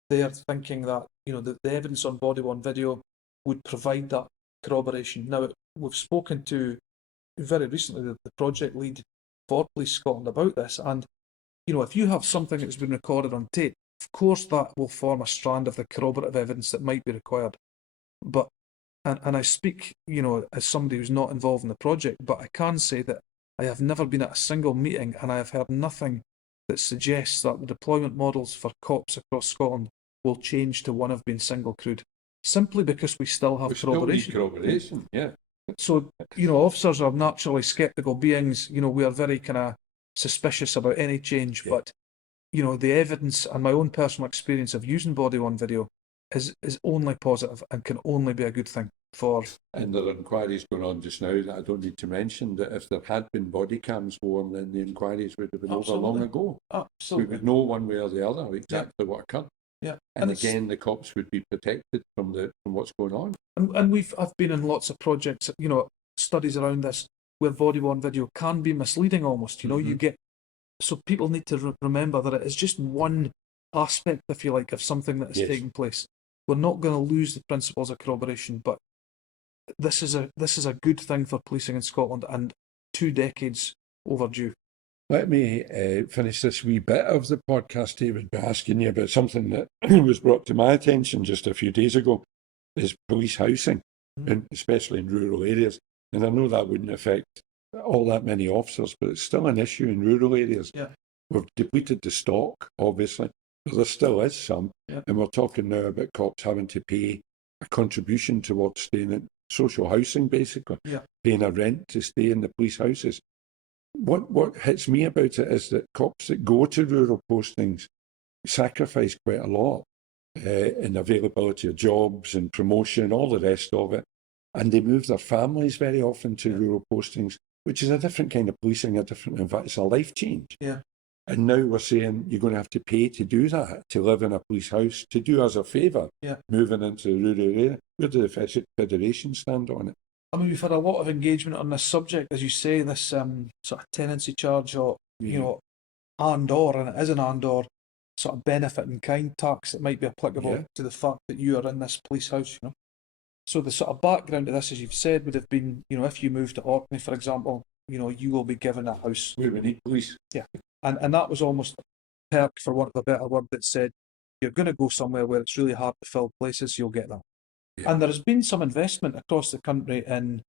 They are thinking that, the evidence on body-worn video would provide that corroboration. Now, we've spoken to, very recently, the project lead for Police Scotland about this, and, if you have something that's been recorded on tape, of course that will form a strand of the corroborative evidence that might be required. But, and I speak, as somebody who's not involved in the project, but I can say that I have never been at a single meeting and I have heard nothing that suggests that the deployment models for cops across Scotland will change to one of being single crewed, simply because we still have corroboration. Still need corroboration, yeah. So, officers are naturally sceptical beings. We are very kind of suspicious about any change, but, the evidence and my own personal experience of using body-worn video is only positive and can only be a good thing for... And there are inquiries going on just now that I don't need to mention, that if there had been body cams worn, then the inquiries would have been over long ago. Absolutely. We would know one way or the other exactly what occurred. Yeah. And again, the cops would be protected from what's going on. And I've been in lots of projects, studies around this, where body-worn video can be misleading almost. You get... So people need to remember that it is just one aspect, if you like, of something that is taking place. We're not going to lose the principles of corroboration, but this is a good thing for policing in Scotland, and 2 decades overdue. Let me finish this wee bit of the podcast, David, by asking you about something that was brought to my attention just a few days ago, is police housing, and especially in rural areas. And I know that wouldn't affect all that many officers, but it's still an issue in rural areas. Yeah. We've depleted the stock, obviously, but there still is some. Yeah. And we're talking now about cops having to pay a contribution towards staying in social housing, basically, paying a rent to stay in the police houses. What hits me about it is that cops that go to rural postings sacrifice quite a lot in availability of jobs and promotion, all the rest of it. And they move their families very often to rural postings, which is a different kind of policing, it's a life change. Yeah. And now we're saying you're going to have to pay to do that, to live in a police house, to do us a favour, moving into the rural area. Where do the Federation stand on it? I mean, we've had a lot of engagement on this subject, as you say, this sort of tenancy charge, or, and it is an and/or sort of benefit in kind tax that might be applicable to the fact that you are in this police house, So the sort of background to this, as you've said, would have been, if you move to Orkney, for example, you will be given a house. We need police. Yeah. And that was almost a perk, for want of a better word, that said, you're going to go somewhere where it's really hard to fill places, you'll get that. Yeah. And there has been some investment across the country in,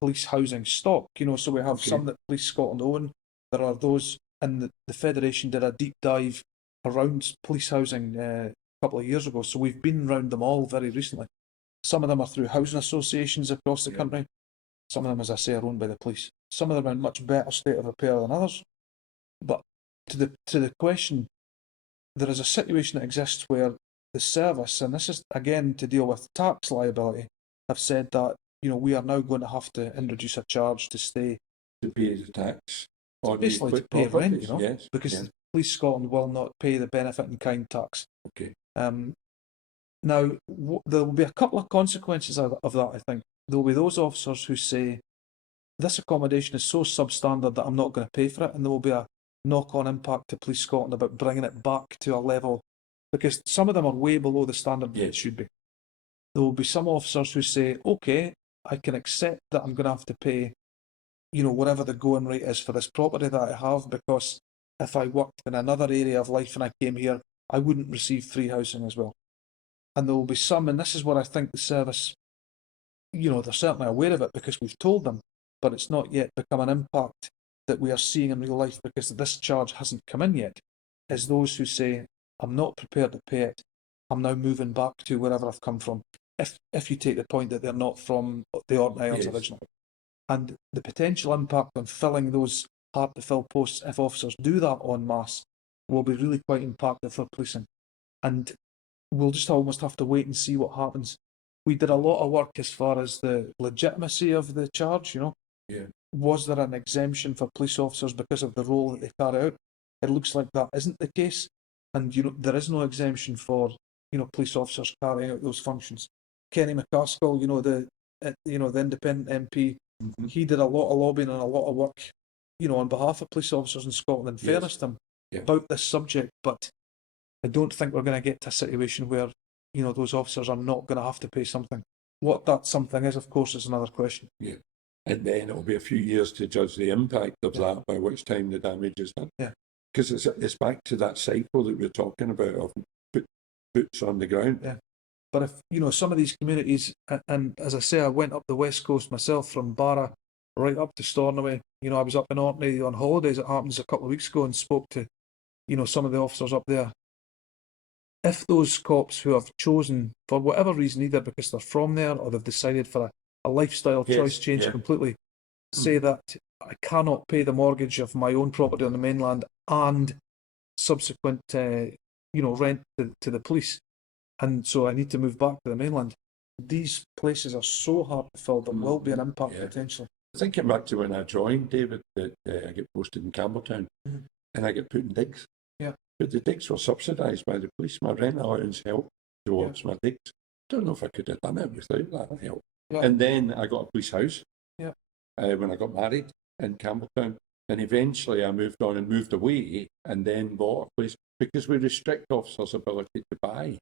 police housing stock, so we have some that Police Scotland own. There are those, and the Federation did a deep dive around police housing a couple of years ago, so we've been around them all very recently. Some of them are through housing associations across the country. Some of them, as I say, are owned by the police. Some of them are in much better state of repair than others. But to the question, there is a situation that exists where the service, and this is again to deal with tax liability, have said that we are now going to have to introduce a charge to stay, to pay the tax, or basically to pay rent, because Police Scotland will not pay the benefit in kind tax. Okay. Now, there will be a couple of consequences of that, I think. There will be those officers who say, this accommodation is so substandard that I'm not going to pay for it, and there will be a knock-on impact to Police Scotland about bringing it back to a level, because some of them are way below the standard that it should be. There will be some officers who say, okay, I can accept that I'm going to have to pay, whatever the going rate is for this property that I have, because if I worked in another area of life and I came here, I wouldn't receive free housing as well. And there will be some, and this is where I think the service, they're certainly aware of it because we've told them, but it's not yet become an impact that we are seeing in real life, because this charge hasn't come in yet, is those who say, I'm not prepared to pay it, I'm now moving back to wherever I've come from, if you take the point that they're not from the Orkney Islands originally. And the potential impact on filling those hard-to-fill posts, if officers do that en masse, will be really quite impactful for policing. And we'll just almost have to wait and see what happens. We did a lot of work as far as the legitimacy of the charge, Yeah. Was there an exemption for police officers because of the role that they carry out? It looks like that isn't the case. And, there is no exemption for, police officers carrying out those functions. Kenny McCaskill, the independent MP, he did a lot of lobbying and a lot of work, on behalf of police officers in Scotland, in fairness to him, about this subject. But I don't think we're going to get to a situation where, those officers are not going to have to pay something. What that something is, of course, is another question. Yeah. And then it'll be a few years to judge the impact of that, by which time the damage is done. Yeah. Because it's back to that cycle that we're talking about of boots on the ground. Yeah. But if, some of these communities, and as I say, I went up the west coast myself from Barra right up to Stornoway. I was up in Orkney on holidays, it happens, a couple of weeks ago, and spoke to, some of the officers up there. If those cops who have chosen, for whatever reason, either because they're from there or they've decided for a lifestyle choice change completely, say that I cannot pay the mortgage of my own property on the mainland and subsequent, rent to the police, and so I need to move back to the mainland. These places are so hard to fill, there will be an impact potentially. Thinking back to when I joined, David, that I get posted in Campbelltown, and I get put in digs. Yeah. But the digs were subsidised by the police. My rent allowance helped towards my digs. Don't know if I could have done it without that help. Yeah. And then I got a police house when I got married in Campbelltown. And eventually I moved on and moved away and then bought a place, because we restrict officers' ability to buy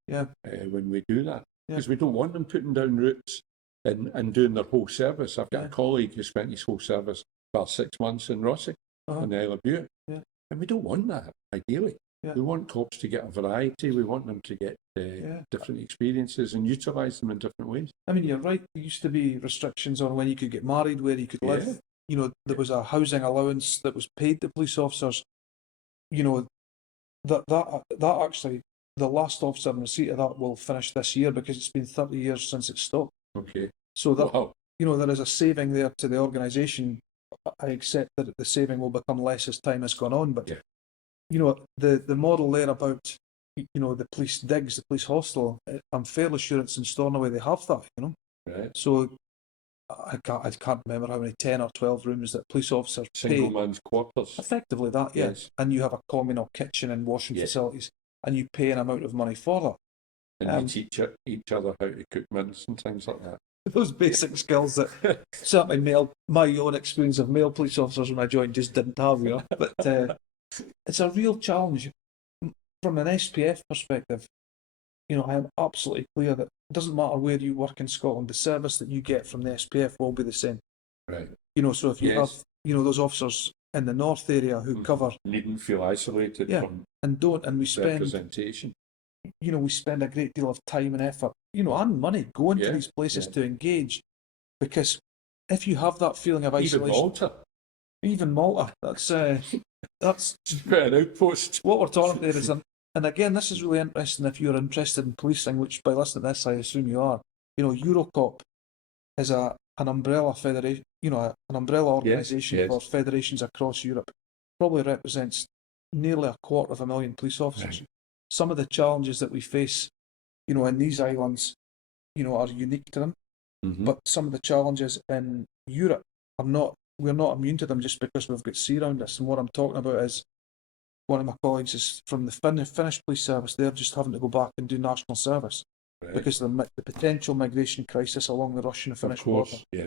when we do that. Because we don't want them putting down roots and doing their whole service. I've got a colleague who spent his whole service about 6 months in Rossy on the Isle of Bute. Yeah. And we don't want that, ideally. Yeah. We want cops to get a variety. We want them to get different experiences and utilise them in different ways. I mean, you're right. There used to be restrictions on when you could get married, where you could live. There was a housing allowance that was paid to police officers. That actually, the last officer in receipt of that will finish this year, because it's been 30 years since it stopped. Okay. So that there is a saving there to the organisation. I accept that the saving will become less as time has gone on, but the model there about the police digs, the police hostel, I'm fairly sure it's in Stornoway they have that. Right. So I can't remember how many 10 or 12 rooms that police officers single pay. man's quarters. Effectively that, yes. And you have a communal kitchen and washing facilities, and you pay an amount of money for that. And you teach each other how to cook mince and things like that. Those basic skills that certainly my own experience of male police officers when I joined just didn't have, But it's a real challenge. From an SPF perspective, I am absolutely clear that it doesn't matter where you work in Scotland, the service that you get from the SPF will be the same. Right. So if you have, those officers in the north area who cover... Needn't feel isolated from we spend... representation. We spend a great deal of time and effort, and money going to these places to engage, because if you have that feeling of isolation... Even Malta, that's an outpost. What we're talking there is, and again, this is really interesting if you're interested in policing, which by listening to this, I assume you are. Eurocop is an umbrella federation, an umbrella organisation for federations across Europe. Probably represents nearly 250,000 police officers. Right. Some of the challenges that we face, in these islands, are unique to them. Mm-hmm. But some of the challenges in Europe are not. We're not immune to them just because we've got sea around us. And what I'm talking about is, one of my colleagues is from the Finnish police service. They're just having to go back and do national service because of the potential migration crisis along the Russian and Finnish border. Yeah.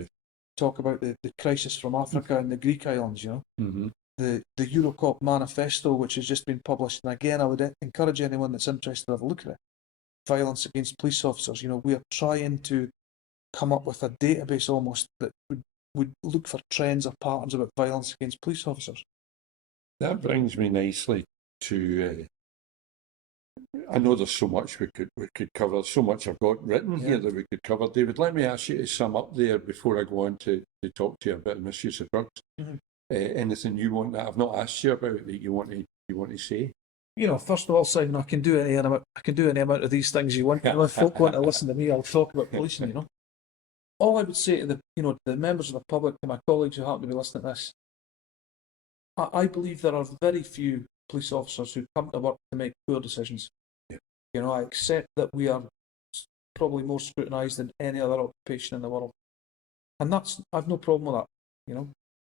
Talk about the crisis from Africa and the Greek islands, Mm-hmm. The Eurocop manifesto, which has just been published. And again, I would encourage anyone that's interested to have a look at it. Violence against police officers. We are trying to come up with a database almost that would look for trends or patterns about violence against police officers. That brings me nicely to. I know there's so much we could cover. So much I've got written here that we could cover. David, let me ask you to sum up there before I go on to talk to you about misuse of drugs. Mm-hmm. anything you want that I've not asked you about that you want to say? You know, first of all, Simon, I can do any amount of these things you want. If folk want to listen to me, I'll talk about policing. You know, all I would say to the members of the public, to my colleagues who happen to be listening to this, I believe there are very few police officers who come to work to make poor decisions. Yeah. You know, I accept that we are probably more scrutinised than any other occupation in the world, and I've no problem with that. You know,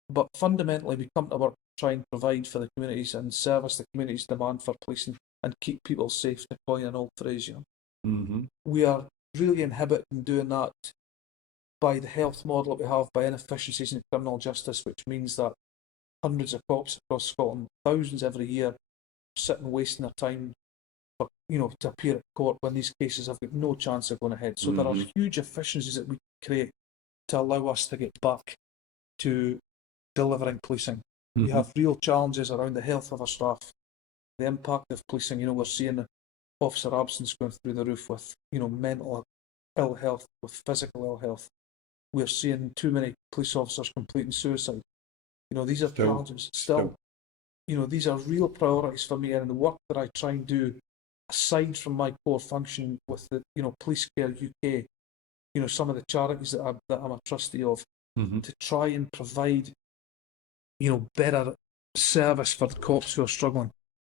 but fundamentally, we come to work to try and provide for the communities and service the community's demand for policing and keep people safe, to coin an old phrase. You know, Mm-hmm. we are really inhibiting doing that by the health model that we have, by inefficiencies in criminal justice, which means that hundreds of cops across Scotland, thousands every year, sitting wasting their time for, to appear at court when these cases have got no chance of going ahead. So there are huge efficiencies that we create to allow us to get back to delivering policing. We have real challenges around the health of our staff, the impact of policing. We're seeing officer absence going through the roof with, mental ill health, with physical ill health. We're seeing too many police officers completing suicide. These are challenges still. These are real priorities for me, and the work that I try and do, aside from my core function with the, Police Care UK, some of the charities that I'm a trustee of, to try and provide, better service for the cops who are struggling.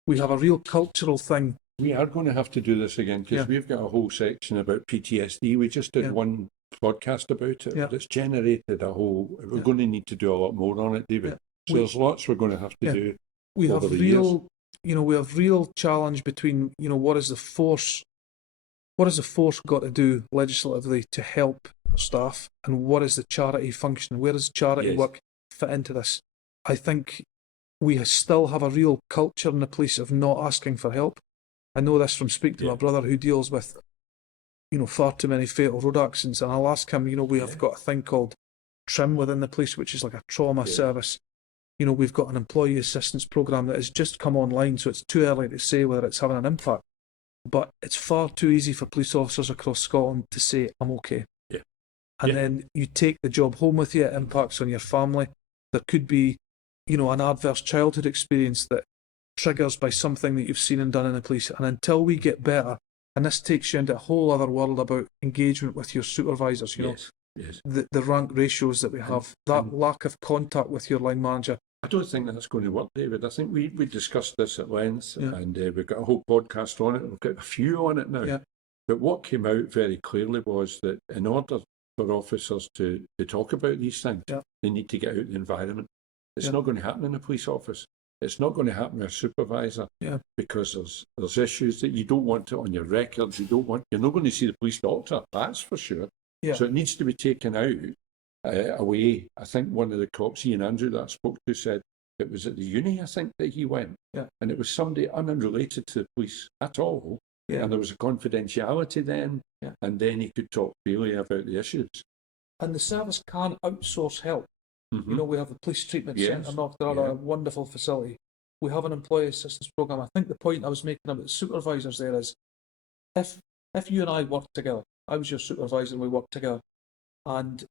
We have a real cultural thing. We are going to have to do this again because we've got a whole section about PTSD. We just did one podcast about it, but it's generated a whole. We're going to need to do a lot more on it, David. So there's lots we're going to have to do. We have real, we have real challenge between, what is the force got to do legislatively to help staff, and what is the charity function? Where does charity work fit into this? I think we still have a real culture in the police of not asking for help. I know this from speaking to my brother who deals with, far too many fatal road accidents, and I'll ask him, we have got a thing called TRIM within the police, which is like a trauma service. We've got an employee assistance programme that has just come online, so it's too early to say whether it's having an impact. But it's far too easy for police officers across Scotland to say, I'm okay. Yeah. And then you take the job home with you, it impacts on your family. There could be, an adverse childhood experience that triggers by something that you've seen and done in the police. And until we get better, and this takes you into a whole other world about engagement with your supervisors, the rank ratios that we have, that lack of contact with your line manager. I don't think that's going to work, David. I think we discussed this at length, and we've got a whole podcast on it. We've got a few on it now. Yeah. But what came out very clearly was that in order for officers to talk about these things, they need to get out in the environment. It's not going to happen in a police office. It's not going to happen with a supervisor because there's issues that you don't want it on your records. You're not going to see the police doctor, that's for sure. Yeah. So it needs to be taken out. Away. I think one of the cops, Ian Andrew, that I spoke to, said it was at the uni, I think, that he went. Yeah. And it was somebody unrelated to the police at all. Yeah. And there was a confidentiality then. Yeah. And then he could talk freely about the issues. And the service can outsource help. We have the police treatment centre, a wonderful facility. We have an employee assistance programme. I think the point I was making about the supervisors there is, if you and I worked together, I was your supervisor and we worked together, and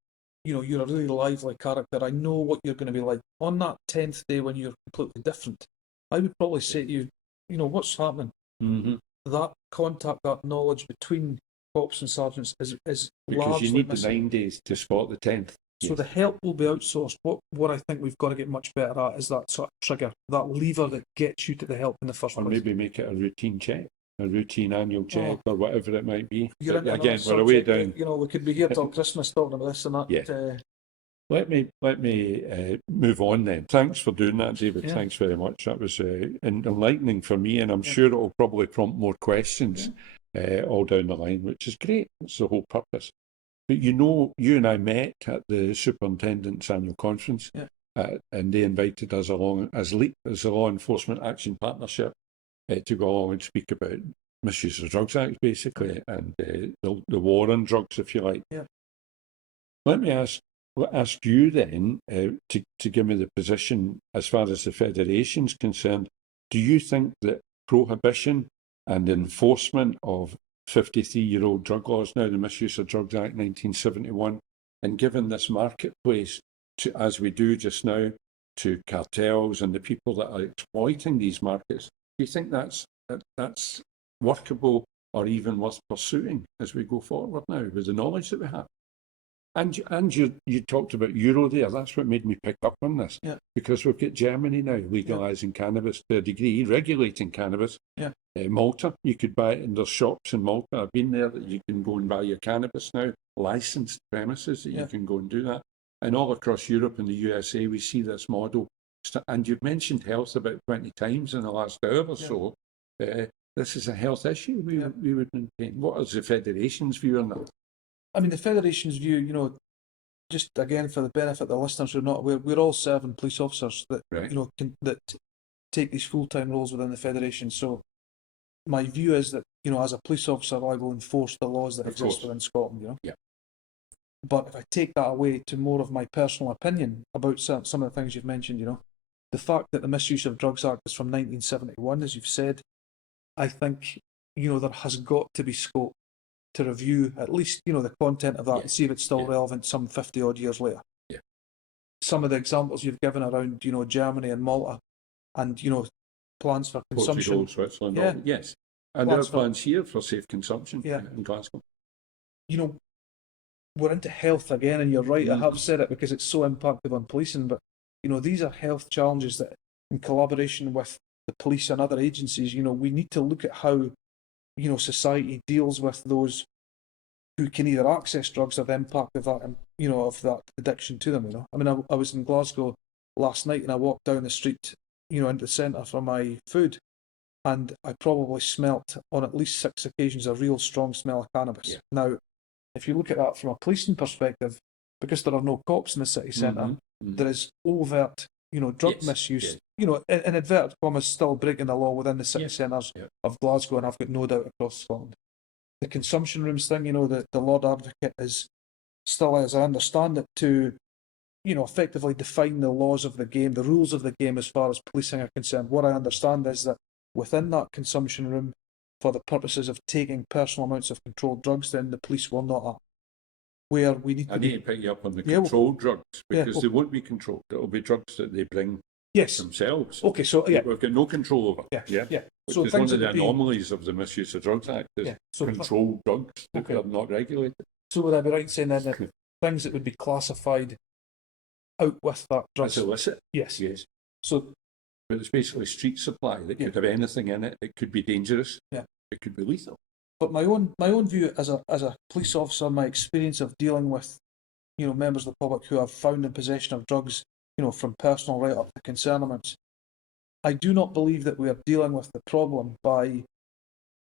you're a really lively character. I know what you're going to be like. On that 10th day when you're completely different, I would probably say to you, what's happening? That contact, that knowledge between cops and sergeants is because largely you need missing. the 9 days to spot the 10th. So the help will be outsourced. What I think we've got to get much better at is that sort of trigger, that lever that gets you to the help in the first place. Or maybe make it a routine check. A routine annual check or whatever it might be. Again, we're away down. We could be here till Christmas talking about this and that. Yeah. Let me move on then. Thanks for doing that, David. Yeah. Thanks very much. That was enlightening for me, and I'm sure it will probably prompt more questions all down the line, which is great. That's the whole purpose. But you and I met at the Superintendent's annual conference, and they invited us along as a law enforcement action partnership to go along and speak about Misuse of Drugs Act, basically, and the war on drugs, if you like. Yeah. Let me ask you then to give me the position as far as the Federation's concerned. Do you think that prohibition and enforcement of 53-year-old drug laws, now the Misuse of Drugs Act 1971, and given this marketplace as we do just now, to cartels and the people that are exploiting these markets. Do you think that's workable or even worth pursuing as we go forward now with the knowledge that we have? And you talked about Euro there. That's what made me pick up on this. Yeah. Because we've got Germany now legalising cannabis to a degree, regulating cannabis. Yeah. Malta, you could buy it in their shops in Malta. I've been there that you can go and buy your cannabis now, licensed premises that you can go and do that. And all across Europe and the USA, we see this model. And you've mentioned health about 20 times in the last hour or so. This is a health issue we would maintain. What is the Federation's view on that? I mean, the Federation's view, you know, just again for the benefit of the listeners who are not aware, we're all serving police officers that that take these full-time roles within the Federation. So my view is that, you know, as a police officer, I will enforce the laws that exist within Scotland. You know. Yeah. But if I take that away to more of my personal opinion about some of the things you've mentioned, you know, the fact that the Misuse of Drugs Act is from 1971, as you've said, I think, you know, there has got to be scope to review at least, you know, the content of that and see if it's still relevant some 50 odd years later. Yeah. Some of the examples you've given around, you know, Germany and Malta and, you know, plans for consumption. Portugal, Switzerland, yes. And there are plans here for safe consumption in Glasgow. You know, we're into health again, and you're right, I have said it because it's so impactful on policing, but, you know, these are health challenges that, in collaboration with the police and other agencies, you know, we need to look at how, you know, society deals with those who can either access drugs or the impact of that, you know, of that addiction to them, you know. I mean, I was in Glasgow last night and I walked down the street, you know, into the centre for my food, and I probably smelt on at least 6 occasions a real strong smell of cannabis. Yeah. Now, if you look at that from a policing perspective, because there are no cops in the city centre, there is overt, you know, drug misuse, you know, in inverted commas, still breaking the law within the city centres of Glasgow, and I've got no doubt across Scotland. The consumption rooms thing, you know, the Lord Advocate is still, as I understand it, to, you know, effectively define the laws of the game, the rules of the game as far as policing are concerned. What I understand is that within that consumption room, for the purposes of taking personal amounts of controlled drugs, then the police will not act. Where we need to I need to pick you up on the controlled drugs, because they won't be controlled. It'll be drugs that they bring themselves. Okay, so we've got no control over. Which so is one of the anomalies of the Misuse of Drugs Act, is controlled drugs that are not regulated. So would I be right in saying then that things that would be classified out with that drug? It's illicit. Yes. So, but it's basically street supply that could have anything in it. It could be dangerous. Yeah. It could be lethal. But my own view as a police officer, my experience of dealing with, you know, members of the public who have found in possession of drugs, you know, from personal right up to concern amounts, I do not believe that we are dealing with the problem by,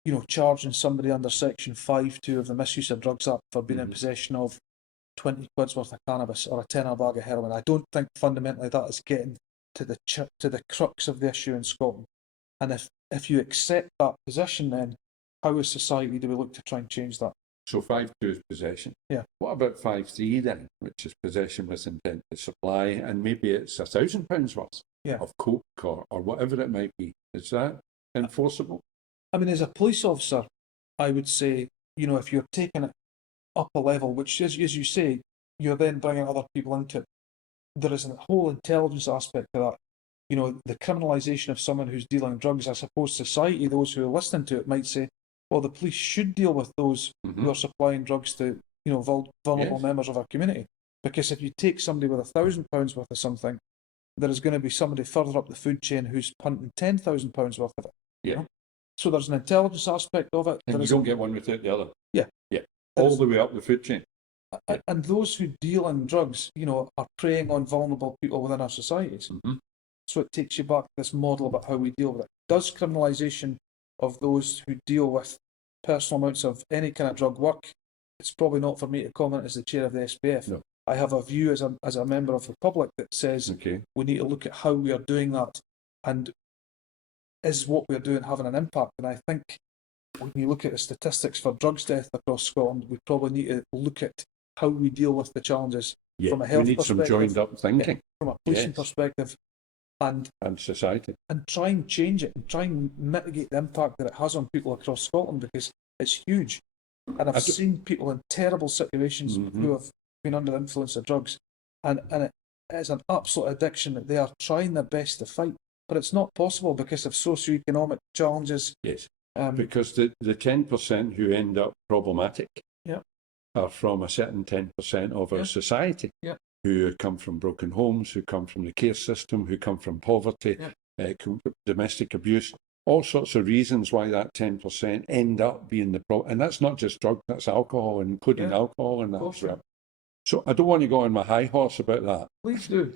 you know, charging somebody under Section 5(2) of the Misuse of Drugs Act for being in possession of 20 quid's worth of cannabis or a tenner bag of heroin. I don't think fundamentally that is getting to the crux of the issue in Scotland. And if you accept that position, then how as society do we look to try and change that? So 5(2) is possession. Yeah. What about 5(3) then, which is possession with intent to supply, and maybe it's £1,000 worth of coke or whatever it might be? Is that enforceable? I mean, as a police officer, I would say, you know, if you're taking it up a level, which is, as you say, you're then bringing other people into it, there is a whole intelligence aspect to that. You know, the criminalisation of someone who's dealing drugs, I suppose society, those who are listening to it, might say, well, the police should deal with those who are supplying drugs to, you know, vulnerable members of our community. Because if you take somebody with £1,000 worth of something, there is going to be somebody further up the food chain who's punting £10,000 worth of it. Yeah. You know? So there's an intelligence aspect of it. And you don't get one without the other. Yeah. Yeah. All the way up the food chain. And those who deal in drugs, you know, are preying on vulnerable people within our societies. So it takes you back to this model about how we deal with it. Does criminalisation of those who deal with personal amounts of any kind of drug work? It's probably not for me to comment as the chair of the SPF. No. I have a view as a member of the public that says we need to look at how we are doing that, and is what we are doing having an impact? And I think when you look at the statistics for drugs death across Scotland, we probably need to look at how we deal with the challenges from a health perspective. We need some joined up thinking. From a policing perspective. And society. And try and change it and try and mitigate the impact that it has on people across Scotland, because it's huge. And I've seen people in terrible situations who have been under the influence of drugs. And is an absolute addiction that they are trying their best to fight, but it's not possible because of socioeconomic challenges. Yes, because the 10% who end up problematic are from a certain 10% of our society who come from broken homes, who come from the care system, who come from poverty, domestic abuse, all sorts of reasons why that 10% end up being the problem. And that's not just drugs, that's alcohol, including alcohol and that as well. So I don't want to go on my high horse about that. Please do.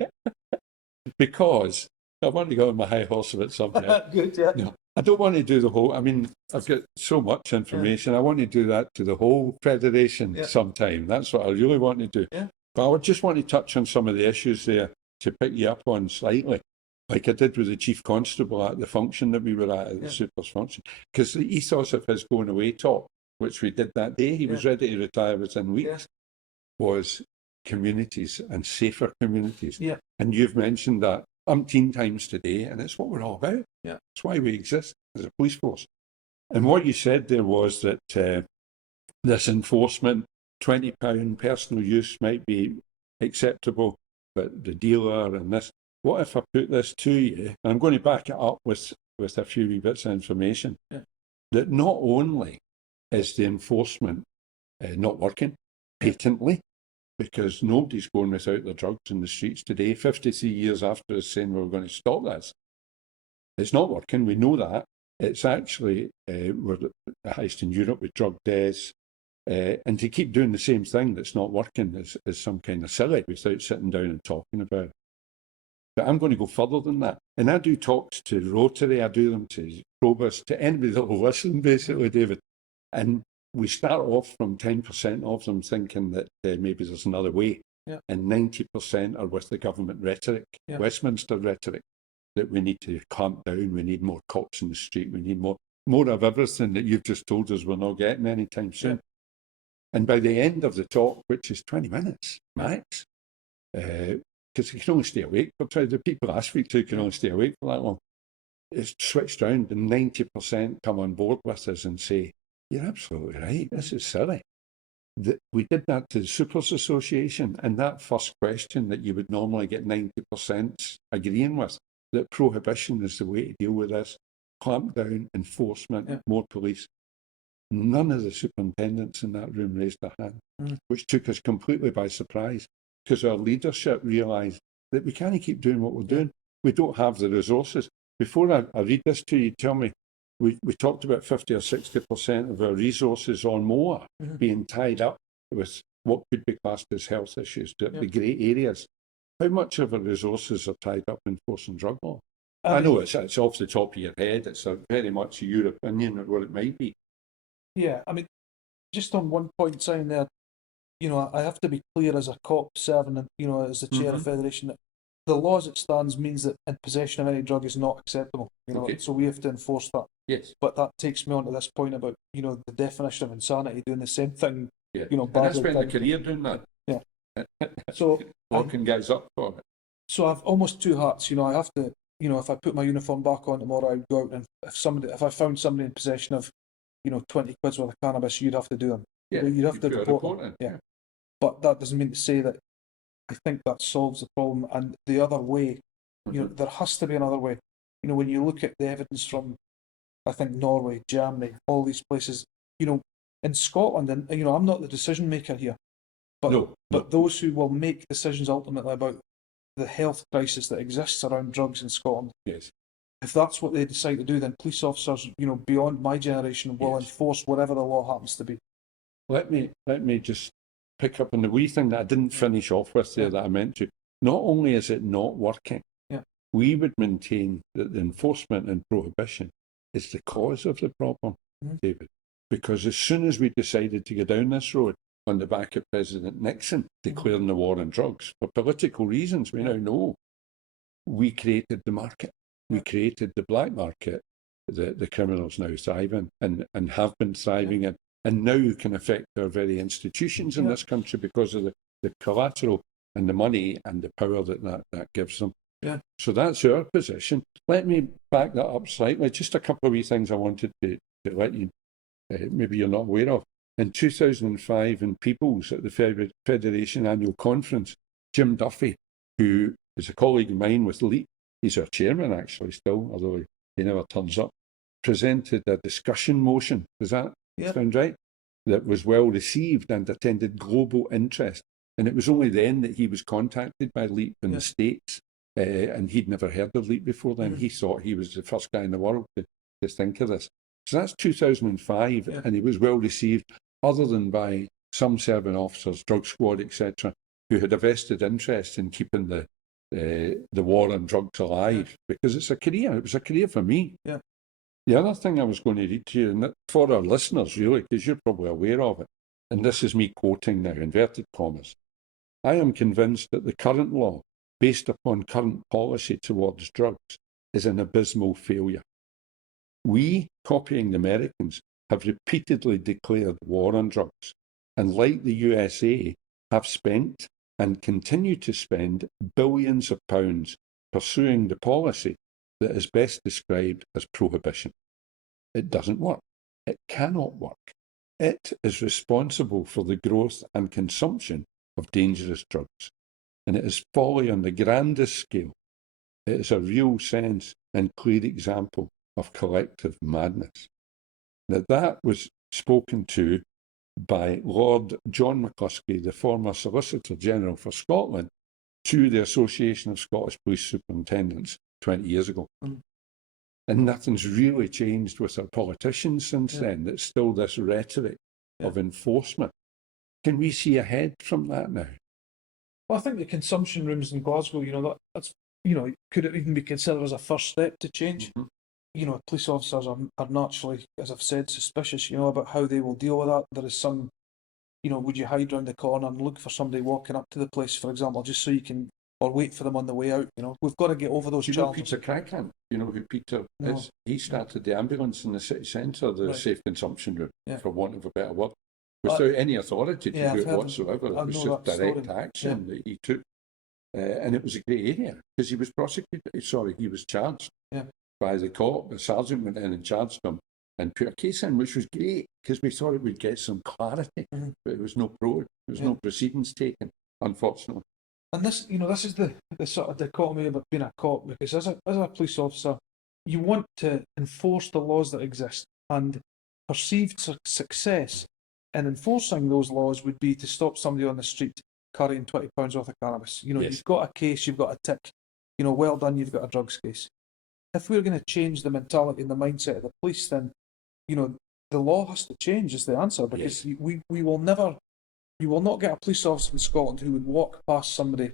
Because I want to go on my high horse about something. Good, yeah. No, I don't want to do the whole, I mean, I've got so much information. I want to do that to the whole Federation sometime. That's what I really want to do. Yeah. But I would just want to touch on some of the issues there to pick you up on slightly, like I did with the Chief Constable at the function that we were at the Supers function. Because the ethos of his going away talk, which we did that day, he was ready to retire within weeks, was communities and safer communities. Yeah. And you've mentioned that umpteen times today, and it's what we're all about. Yeah. It's why we exist as a police force. And what you said there was that this enforcement, £20 personal use might be acceptable, but the dealer and this, what if I put this to you, and I'm going to back it up with a few wee bits of information, that not only is the enforcement not working patently, because nobody's going without their drugs in the streets today, 53 years after us saying we're going to stop this. It's not working, we know that. It's actually, we're the highest in Europe with drug deaths. And to keep doing the same thing that's not working is some kind of silly without sitting down and talking about it. But I'm going to go further than that. And I do talks to Rotary, I do them to Probus, to anybody that will listen, basically, David. And we start off from 10% of them thinking that maybe there's another way. And 90% are with the government rhetoric, Westminster rhetoric, that we need to clamp down, we need more cops in the street, we need more of everything that you've just told us we're not getting anytime soon. And by the end of the talk, which is 20 minutes max, because you can only stay awake for 20, the people I speak to can only stay awake for that long, it's switched around and 90% come on board with us and say, you're absolutely right, this is silly. We did that to the Supers Association, and that first question that you would normally get 90% agreeing with, that prohibition is the way to deal with this, clamp down, enforcement, more police. None of the superintendents in that room raised a hand, which took us completely by surprise, because our leadership realised that we can't keep doing what we're doing. We don't have the resources. Before I read this to you, tell me, we talked about 50 or 60% of our resources or more being tied up with what could be classed as health issues, the grey areas. How much of our resources are tied up in enforcing drug law? I know it's off the top of your head. It's very much your opinion of what it might be. Yeah, I mean, just on one point, Simon, there, I have to be clear as a cop serving, as the chair of Federation, that the law as it stands means that in possession of any drug is not acceptable. So we have to enforce that. Yes. But that takes me on to this point about, the definition of insanity, doing the same thing. Yeah. And I spent a career doing that. Yeah. So locking guys up for it. So I've almost two hearts. I have to, if I put my uniform back on tomorrow, I'd go out, and if I found somebody in possession of 20 quid's worth of cannabis, you'd have to do them. Yeah, you'd have to report them. Yeah. But that doesn't mean to say that I think that solves the problem. And the other way, there has to be another way. When you look at the evidence from, I think, Norway, Germany, all these places, in Scotland, and I'm not the decision maker here, but those who will make decisions ultimately about the health crisis that exists around drugs in Scotland. Yes. If that's what they decide to do, then police officers, beyond my generation, will enforce whatever the law happens to be. Let me just pick up on the wee thing that I didn't finish off with there that I meant to. Not only is it not working, we would maintain that the enforcement and prohibition is the cause of the problem, David. Because as soon as we decided to go down this road on the back of President Nixon declaring the war on drugs, for political reasons, we now know, we created the market. We created the black market that the criminals now thrive in and have been thriving in, and now can affect our very institutions in this country because of the collateral and the money and the power that gives them. Yeah. So that's our position. Let me back that up slightly. Just a couple of wee things I wanted to let you, maybe you're not aware of. In 2005 in People's at the Federation Annual Conference, Jim Duffy who is a colleague of mine with LEAP. He's our chairman, actually, still, although he never turns up. Presented a discussion motion. Does that sound right? That was well received and attended global interest. And it was only then that he was contacted by LEAP in the States, and he'd never heard of LEAP before then. He thought he was the first guy in the world to think of this. So that's 2005, and he was well received, other than by some serving officers, drug squad, etc., who had a vested interest in keeping the war on drugs alive, because it's a career. It was a career for me. Yeah. The other thing I was going to read to you, and for our listeners really, because you're probably aware of it, and this is me quoting now, inverted commas, I am convinced that the current law, based upon current policy towards drugs, is an abysmal failure. We, copying the Americans, have repeatedly declared war on drugs, and like the USA, have spent and continue to spend billions of pounds pursuing the policy that is best described as prohibition. It doesn't work. It cannot work. It is responsible for the growth and consumption of dangerous drugs, and it is folly on the grandest scale. It is a real sense and clear example of collective madness. Now, that was spoken to by Lord John McCluskey, the former Solicitor General for Scotland, to the Association of Scottish Police Superintendents 20 years ago. And nothing's really changed with our politicians since then. It's still this rhetoric of enforcement. Can we see ahead from that now? Well, I think the consumption rooms in Glasgow, that's could it even be considered as a first step to change? Police officers are naturally, as I've said, suspicious, about how they will deal with that. There is some, would you hide round the corner and look for somebody walking up to the place, for example, just so you can, or wait for them on the way out, We've got to get over those challenges. Peter Crackhamp, who Peter is? He started the ambulance in the city centre, the safe consumption room, for want of a better word, without any authority to do it whatsoever. It was just direct action that he took. And it was a great area, because he was he was charged by the cop. The sergeant went in and charged him and put a case in, which was great, because we thought it would get some clarity, but there was no proceedings taken, unfortunately. And this, this is the sort of dichotomy about being a cop, because as a police officer, you want to enforce the laws that exist, and perceived success in enforcing those laws would be to stop somebody on the street carrying £20 worth of cannabis. You've got a case, you've got a tick, well done, you've got a drugs case. If we're going to change the mentality and the mindset of the police, then, the law has to change is the answer, because we will never, you will not get a police officer in Scotland who would walk past somebody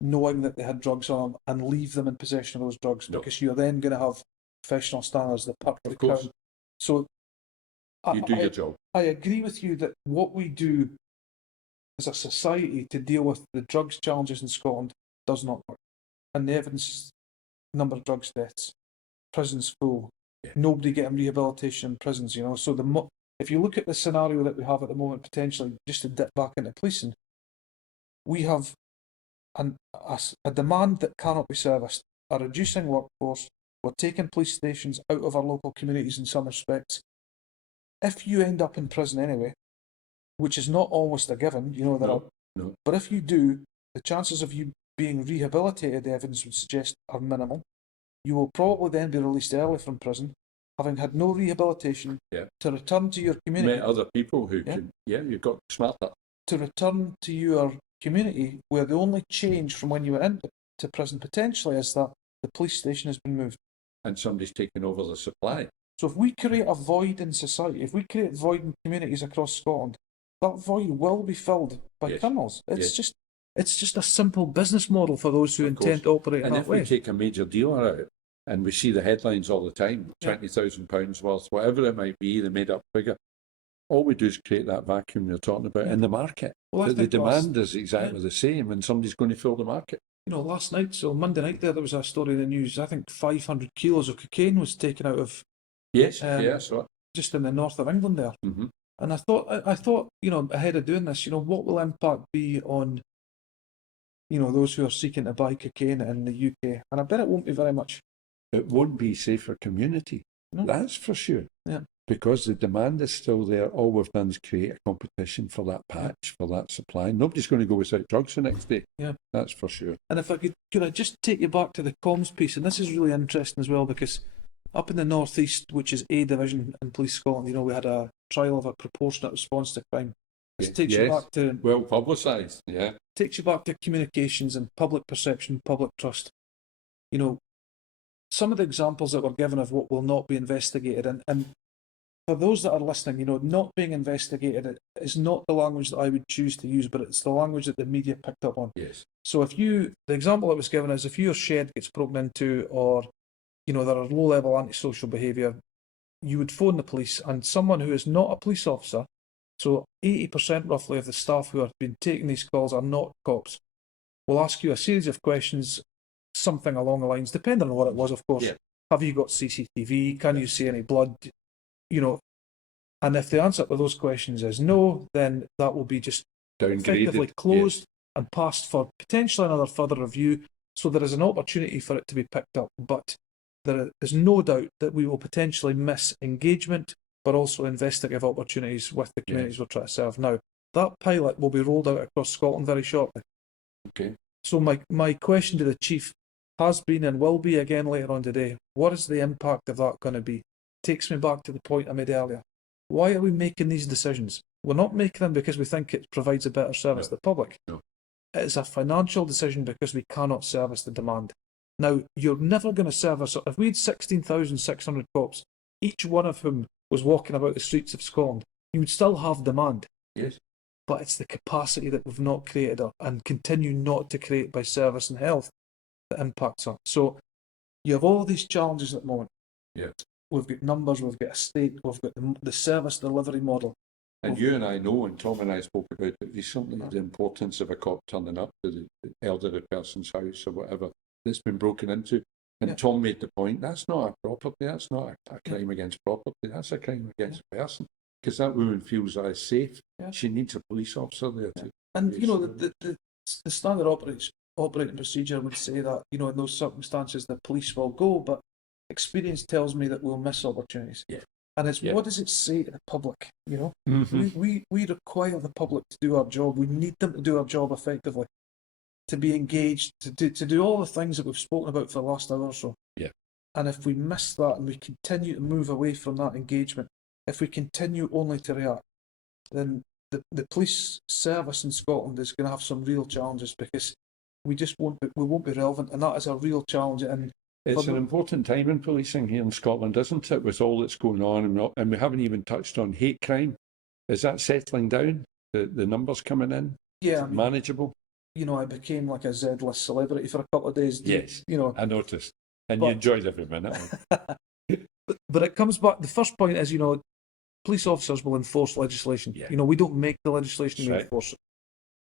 knowing that they had drugs on them and leave them in possession of those drugs, because you're then going to have professional standards, the perk of the crown. So you do your job. I agree with you that what we do as a society to deal with the drugs challenges in Scotland does not work. And the evidence, number of drugs deaths, prisons full, nobody getting rehabilitation in prisons, So if you look at the scenario that we have at the moment, potentially, just to dip back into policing, we have a demand that cannot be serviced, a reducing workforce, we're taking police stations out of our local communities in some respects. If you end up in prison anyway, which is not almost a given, but if you do, the chances of you being rehabilitated, the evidence would suggest, are minimal. You will probably then be released early from prison, having had no rehabilitation, to return to your community. Met other people who can, you've got smarter. To return to your community, where the only change from when you were into prison potentially is that the police station has been moved. And somebody's taken over the supply. So if we create a void in society, if we create void in communities across Scotland, that void will be filled by criminals. It's just a simple business model for those who intend to operate in that way. And if we take a major dealer out, and we see the headlines all the time, £20,000 worth, whatever it might be, the made-up figure, all we do is create that vacuum you're talking about in the market. Well, the demand is exactly the same, and somebody's going to fill the market. Last night, so Monday night there was a story in the news, I think 500 kilos of cocaine was taken out of... just in the north of England there. Mm-hmm. And I thought, ahead of doing this, what will impact be on, those who are seeking to buy cocaine in the UK? And I bet it won't be very much. It won't be safe for community. No. That's for sure. Yeah. because the demand is still there, all we've done is create a competition for that patch, for that supply. Nobody's going to go without drugs the next day. Yeah. That's for sure. And if I could I just take you back to the comms piece, and this is really interesting as well, because up in the northeast, which is A Division in Police Scotland, we had a trial of a proportionate response to crime. This takes you back to well publicised. Yeah, takes you back to communications and public perception, public trust. Some of the examples that were given of what will not be investigated, and for those that are listening, not being investigated is not the language that I would choose to use, but it's the language that the media picked up on. yes. So the example that was given is if your shed gets broken into, or there are low-level antisocial behaviour, you would phone the police, and someone who is not a police officer, so 80% roughly of the staff who have been taking these calls are not cops, will ask you a series of questions, something along the lines, depending on what it was, of course. Yeah. Have you got CCTV? Can you see any blood? And if the answer to those questions is no, then that will be just effectively closed and passed for potentially another further review. So there is an opportunity for it to be picked up, but there is no doubt that we will potentially miss engagement, but also investigative opportunities with the communities we're trying to serve. Now, that pilot will be rolled out across Scotland very shortly. Okay. So my question to the Chief has been and will be again later on today, what is the impact of that going to be? Takes me back to the point I made earlier. Why are we making these decisions? We're not making them because we think it provides a better service to the public. No. It is a financial decision because we cannot service the demand. Now, you're never going to service, if we had 16,600 cops, each one of whom was walking about the streets of Scotland, you would still have demand. Yes. But it's the capacity that we've not created and continue not to create by service and health that impacts on. So you have all these challenges at the moment. Yeah. We've got numbers, we've got a state, we've got the service delivery model. And you and I know, and Tom and I spoke about it recently, the importance of a cop turning up to the elderly person's house or whatever that's been broken into. And Tom made the point, that's not a property, that's not a crime against property, that's a crime against a person. Because that woman feels that is safe. Yeah. She needs a police officer there too. And the standard operating procedure would say that, in those circumstances the police will go, but experience tells me that we'll miss opportunities. Yeah. And it's what does it say to the public? Mm-hmm. We require the public to do our job. We need them to do our job effectively, to be engaged, to do all the things that we've spoken about for the last hour or so. Yeah. And if we miss that and we continue to move away from that engagement, if we continue only to react, then the police service in Scotland is going to have some real challenges because we won't be relevant, and that is a real challenge. And it's an important time in policing here in Scotland, isn't it, with all that's going on, and we haven't even touched on hate crime. Is that settling down? The numbers coming in? Yeah, manageable. I became like a Z-list celebrity for a couple of days. Yes, I noticed, and you enjoyed every minute. But it comes back. The first point is, police officers will enforce legislation. Yeah. We don't make the legislation; we enforce it.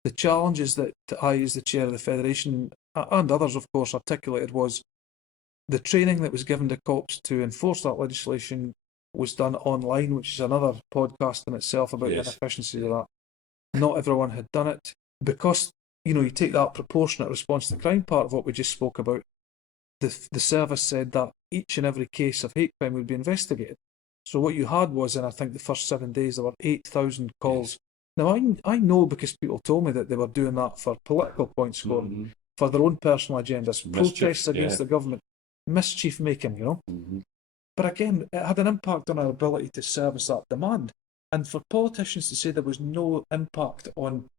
The challenges that I, as the chair of the Federation, and others, of course, articulated was the training that was given to cops to enforce that legislation was done online, which is another podcast in itself about the inefficiencies of that. Not everyone had done it because, you take that proportionate response to crime part of what we just spoke about. The service said that each and every case of hate crime would be investigated. So what you had was, in I think the first 7 days, there were 8,000 calls. Yes. Now, I know because people told me that they were doing that for political point scoring, for their own personal agendas, protests against the government, mischief making, Mm-hmm. But again, it had an impact on our ability to service that demand. And for politicians to say there was no impact on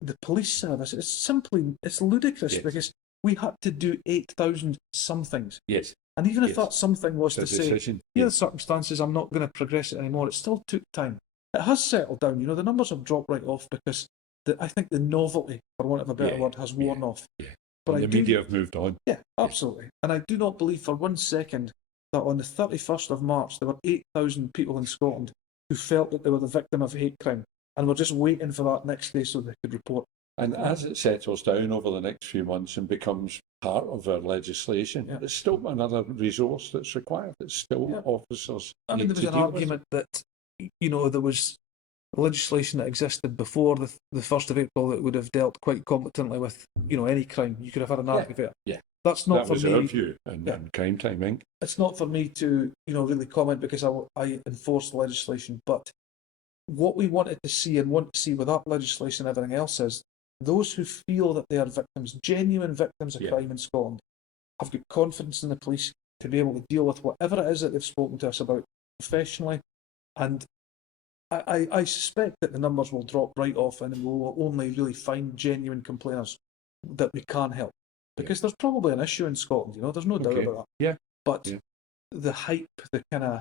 the police service, it's ludicrous because we had to do 8,000 somethings. Yes. And even if that something was to say, here are the circumstances, I'm not going to progress it anymore, it still took time. It has settled down. The numbers have dropped right off because I think the novelty, for want of a better word, has worn off. Yeah. But the media have moved on. Yeah, absolutely. And I do not believe for 1 second that on the 31st of March, there were 8,000 people in Scotland who felt that they were the victim of hate crime and were just waiting for that next day so they could report. And as it settles down over the next few months and becomes part of our legislation, it's still another resource that's required. It's still officers. I mean, there was an argument that, there was legislation that existed before the 1st of April that would have dealt quite competently with, any crime. You could have had an argument. yeah. That's not That for was me. our view and Crime Time Inc. It's not for me to, really comment because I enforce the legislation. But what we wanted to see and want to see with that legislation and everything else is those who feel that they are victims, genuine victims of crime in Scotland, have got confidence in the police to be able to deal with whatever it is that they've spoken to us about professionally. And I suspect that the numbers will drop right off and we will only really find genuine complainers that we can help. Because there's probably an issue in Scotland, there's no doubt about that. Yeah. But the hype, the kind of,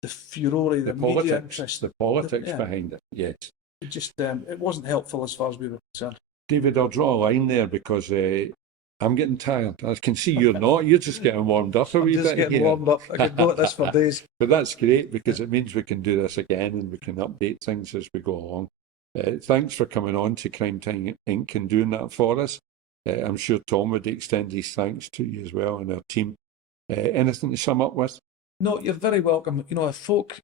the furore, the media interest. The politics behind it, yes. It just, it wasn't helpful as far as we were concerned. David, I'll draw a line there because I'm getting tired. I can see you're not. You're just getting warmed up a wee bit. I'm just getting warmed up. I could go at this for days. But that's great because it means we can do this again and we can update things as we go along. Thanks for coming on to Crime Time Inc. and doing that for us. I'm sure Tom would extend his thanks to you as well and our team. Anything to sum up with? No, you're very welcome. If folk,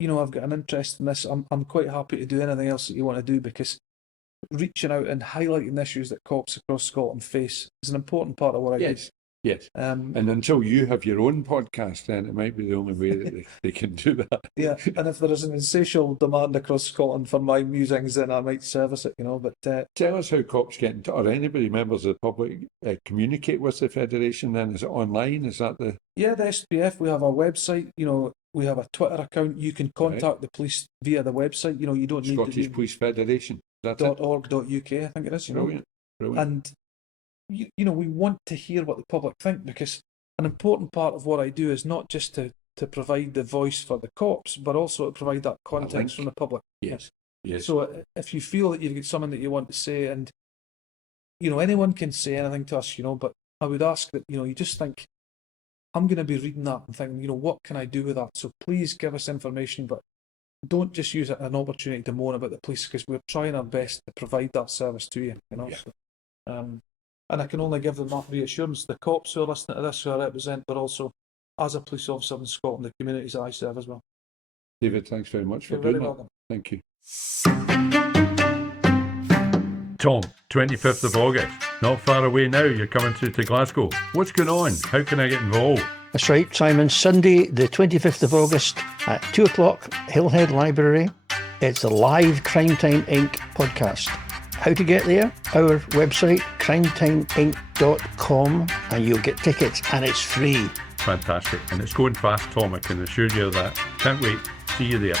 I've got an interest in this, I'm quite happy to do anything else that you want to do because reaching out and highlighting issues that cops across Scotland face is an important part of what I do. Yes. And until you have your own podcast, then it might be the only way that they can do that. Yeah, and if there is an insatiable demand across Scotland for my musings, then I might service it, But tell us how cops get in touch, or anybody, members of the public, communicate with the Federation then? Is it online? Is that the... Yeah, the SPF, we have our website, we have a Twitter account. You can contact the police via the website. You don't need Scottish to Police Federation. .org.uk, I think it is. Brilliant. And we want to hear what the public think because an important part of what I do is not just to provide the voice for the cops, but also to provide that context from the public. Yes. So if you feel that you've got something that you want to say, and anyone can say anything to us, but I would ask that you just think, I'm going to be reading that and thinking, what can I do with that? So please give us information, but don't just use it as an opportunity to moan about the police because we're trying our best to provide that service to you. And I can only give them that reassurance, the cops who are listening to this, who I represent, but also as a police officer in Scotland, the communities I serve as well. David, thanks very much for doing that. Welcome. Thank you. Tom, 25th of August, not far away now, you're coming through to Glasgow. What's going on? How can I get involved? That's right, Simon. Sunday, the 25th of August at 2 o'clock, Hillhead Library. It's a live Crime Time Inc. podcast. How to get there? Our website, crimetimeinc.com, and you'll get tickets, and it's free. Fantastic. And it's going fast, Tom, I can assure you of that. Can't wait. See you there.